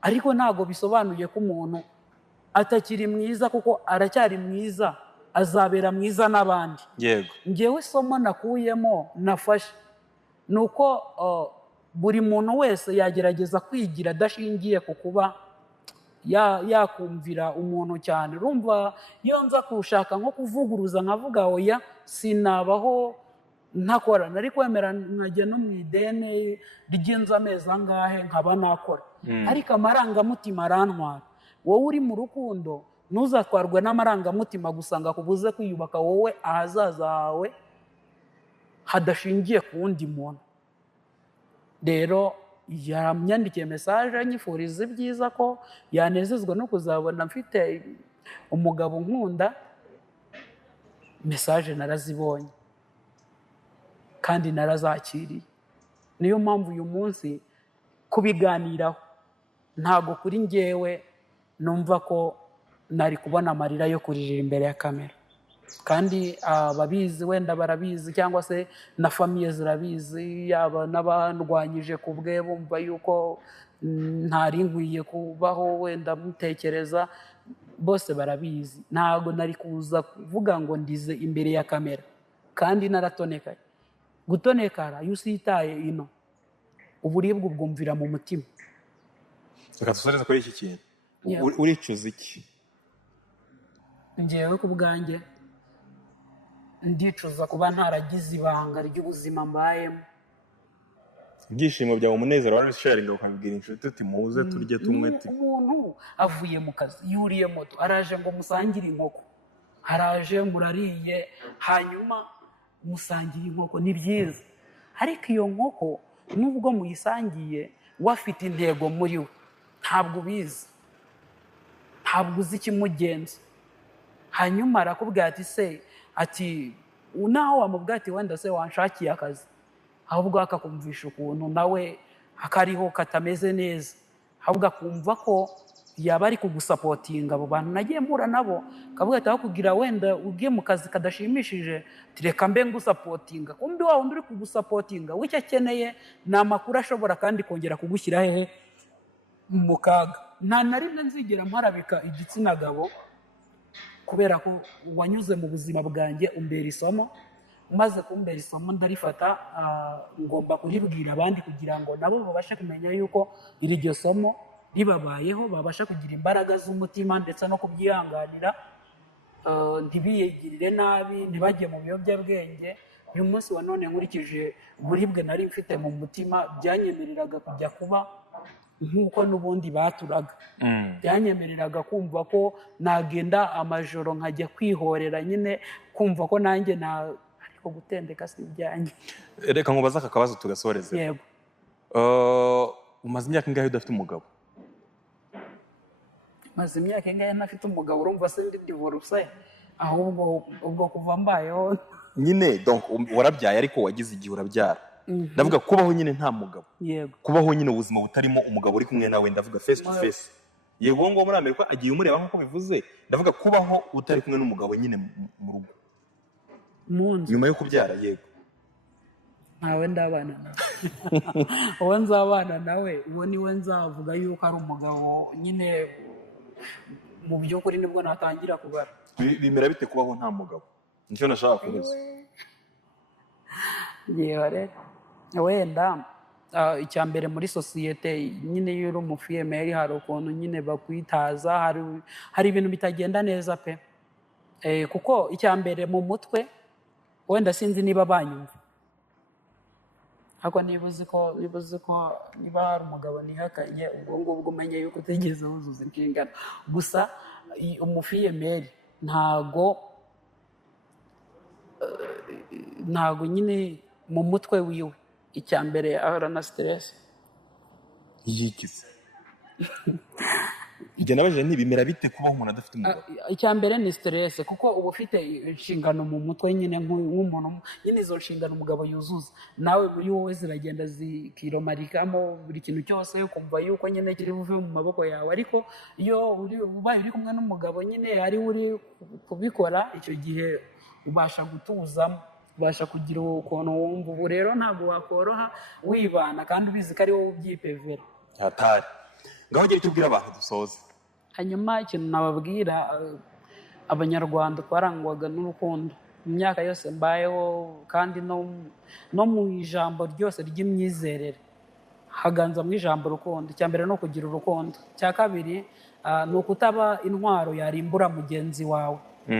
ariko ntabwo bisobanuye ko umuntu atakiri mwiza, kuko aracyari mwiza, azabera mwiza n'abandi. Yego. Njyewe isomo nakuyemo nafashe ni uko buri muntu wese yagerageza kwigira adashingiye ku kuba yakumvira umuntu cyane. Urumva iyo nza kushaka nko kuvuguruza nkavuga oya sinabaho ntakora, nari kwemera nkajya no mu ideni ry'inzu amezi angahe nkaba nakora, ariko amarangamutima arantwara. Wowe uri mu rukundo ntuzatwarwe n'amarangamutima gusa ngo akubuze kwiyubaka wowe ahazaza hawe hadashingiye ku wundi muntu. Rero yamyandikiye mesaje anyifuriza ibyiza, ko yanezezwa no kuzabona mfite umugabo nkunda. Mesaje narazibonye kandi narazakiriye. Niyo mpamvu uyu munsi kubiganiraho ntago kuri njyewe numva ko nari kubona amarira yo kuririra imbere ya kamera, kandi ababizi wenda barabizi, cyangwa se na famiye zirabizi, yaba n'abandwanyije ku bwe bumva yuko ntari nkwiye kubaho wenda mutekereza, bose barabizi. Ntago nari kuza kuvuga ngo ndize imbere ya kamera, kandi naratonekaye. Gutonekara iyo usitaye ino uburibwe ubwumvira mu mutima. Reka dusoreze kuri iki kintu. Uricuza iki? Njyewe ku bwanjye ndicuza kuba ntaragize ibanga ry'ubuzima mbayemo. Ibyishimo byawe, umunezero wari usharinga ukabibwira inshuti uti muze turye tumwe. Umuntu avuye mu kazi yuriye moto araje ngo musangire inkoko, haraje murariye, hanyuma musangiye inkoko, ni byiza. Ariko iyo nkoko nubwo muyisangiye wafite intego muri we, ntabwo ubizi, ntabwo uzi ikimugenza. Hanyuma arakubwira ati se, ati naho wamubwira ati wenda se wanshakiye akazi, ahubwo akakumvisha ukuntu nawe akariho katameze neza, ahubwo akumva ko yaba ari kugusapotinga. Abo bantu nagiye mpura nabo, kavuga ati aho kugira wenda ugiye mu kazi kadashimishije tireka mbe ngusapotinga, kumbi wa wundi uri kugusapotinga w'icyo akeneye ni amakuru ashobora kandi kongera kugushyira hehe mu kaga. Nta na rimwe nzigera mparabika igitsina gabo, kubera ko wanyuze mu buzima bwanjye umbera isomo. Umaze kumbera isomo ndarifata, ngomba kuribwira abandi kugira ngo nabo babashe kumenya yuko iryo somo ribabayeho, babasha kugira imbaraga z'umutima ndetse no kubyihanganira, ntibiyegirire nabi, ntibajye mu biyobyabwenge. Uyu munsi wa none nkurikije uburibwe nari mfite mu mutima, byanyemereraga kujya kuba nk'uko n'ubundi baturaga. Byanyemereraga kumva ko nagenda amajoro nkajya kwihorera, nyine kumva ko nanjye ariko gutendeka si ibyanjye. Reka nkubaze aka kabazo tugasoreze. Yego. Umaze imyaka ingahe udafite umugabo? Maze imyaka ingahe ntafite umugabo? Urumva se ndi divorce? Ahubwo ubwo kuva mbayeho nyine, donc warabyaye ariko wagize igihe urabyara. Ndavuga kubaho nyine nta mugabo. Yego. Kubaho nyine ubuzima butarimo umugabo uri kumwe nawe, ndavuga face to face. Yego ngo muri Amerika agiye umureba nkuko bivuze. Ndavuga kubaho utari kumwe n'umugabo nyine mu rugo, nyuma yo kubyara. Yego. Ntawe ndabana nawe. Uwo nzabana nawe uwo niwe nzavuga yuko ari umugabo nyine. Mu by'ukuri nibwo natangira kubara. Bimera bite kubaho nta mugabo? Nicyo nashaka kubaza. Yewe wenda icya mbere muri sosiyete nyine iyo uri umufiyemeri hari ukuntu nyine bakwitaza, hari ibintu bitagenda neza pe. Kuko icya mbere mu mutwe, wenda sinzi niba banyumva, ariko niba uzi ko niba hari umugabo nihakanye, ubwo ngubwo umenye yuko utegeze wuzuza inshingano. Gusa umufiyemeri ntago nyine mu mutwe wiwe icya mbere ahorana stress. Yikize. Ijya nabajije ntibimera bite kubaho umuntu adafite umugabo? Icya mbere ni stress, kuko uba ufite inshingano mu mutwe nyine nk'umuntu, nyine izo nshingano umugabo yuzuza, nawe muri wowe ziragenda zikiromarikamo buri kintu cyose, ukumva yuko nyine kiri buve mu maboko yawe. Ariko iyo ubaye uri kumwe n'umugabo nyine ari uri kubikora, icyo gihe ubasha gutuzamo, ubasha kugira ukuntu wumva. Ubu rero ntabwo wakoroha wibana kandi ubizi ko ari wowe ubyipevera. hatari. Ngaho gira icyo ubwira abantu dusoze. Hanyuma ikintu nababwira, abanyarwanda twarangwaga n'urukundo mu myaka yose mbayeho, kandi no mu ijambo ryose ry'imyizerere haganzamo ijambo urukundo. Icya mbere ni ukugira urukundo, icya kabiri ni ukutaba intwaro yarimbura mugenzi wawe.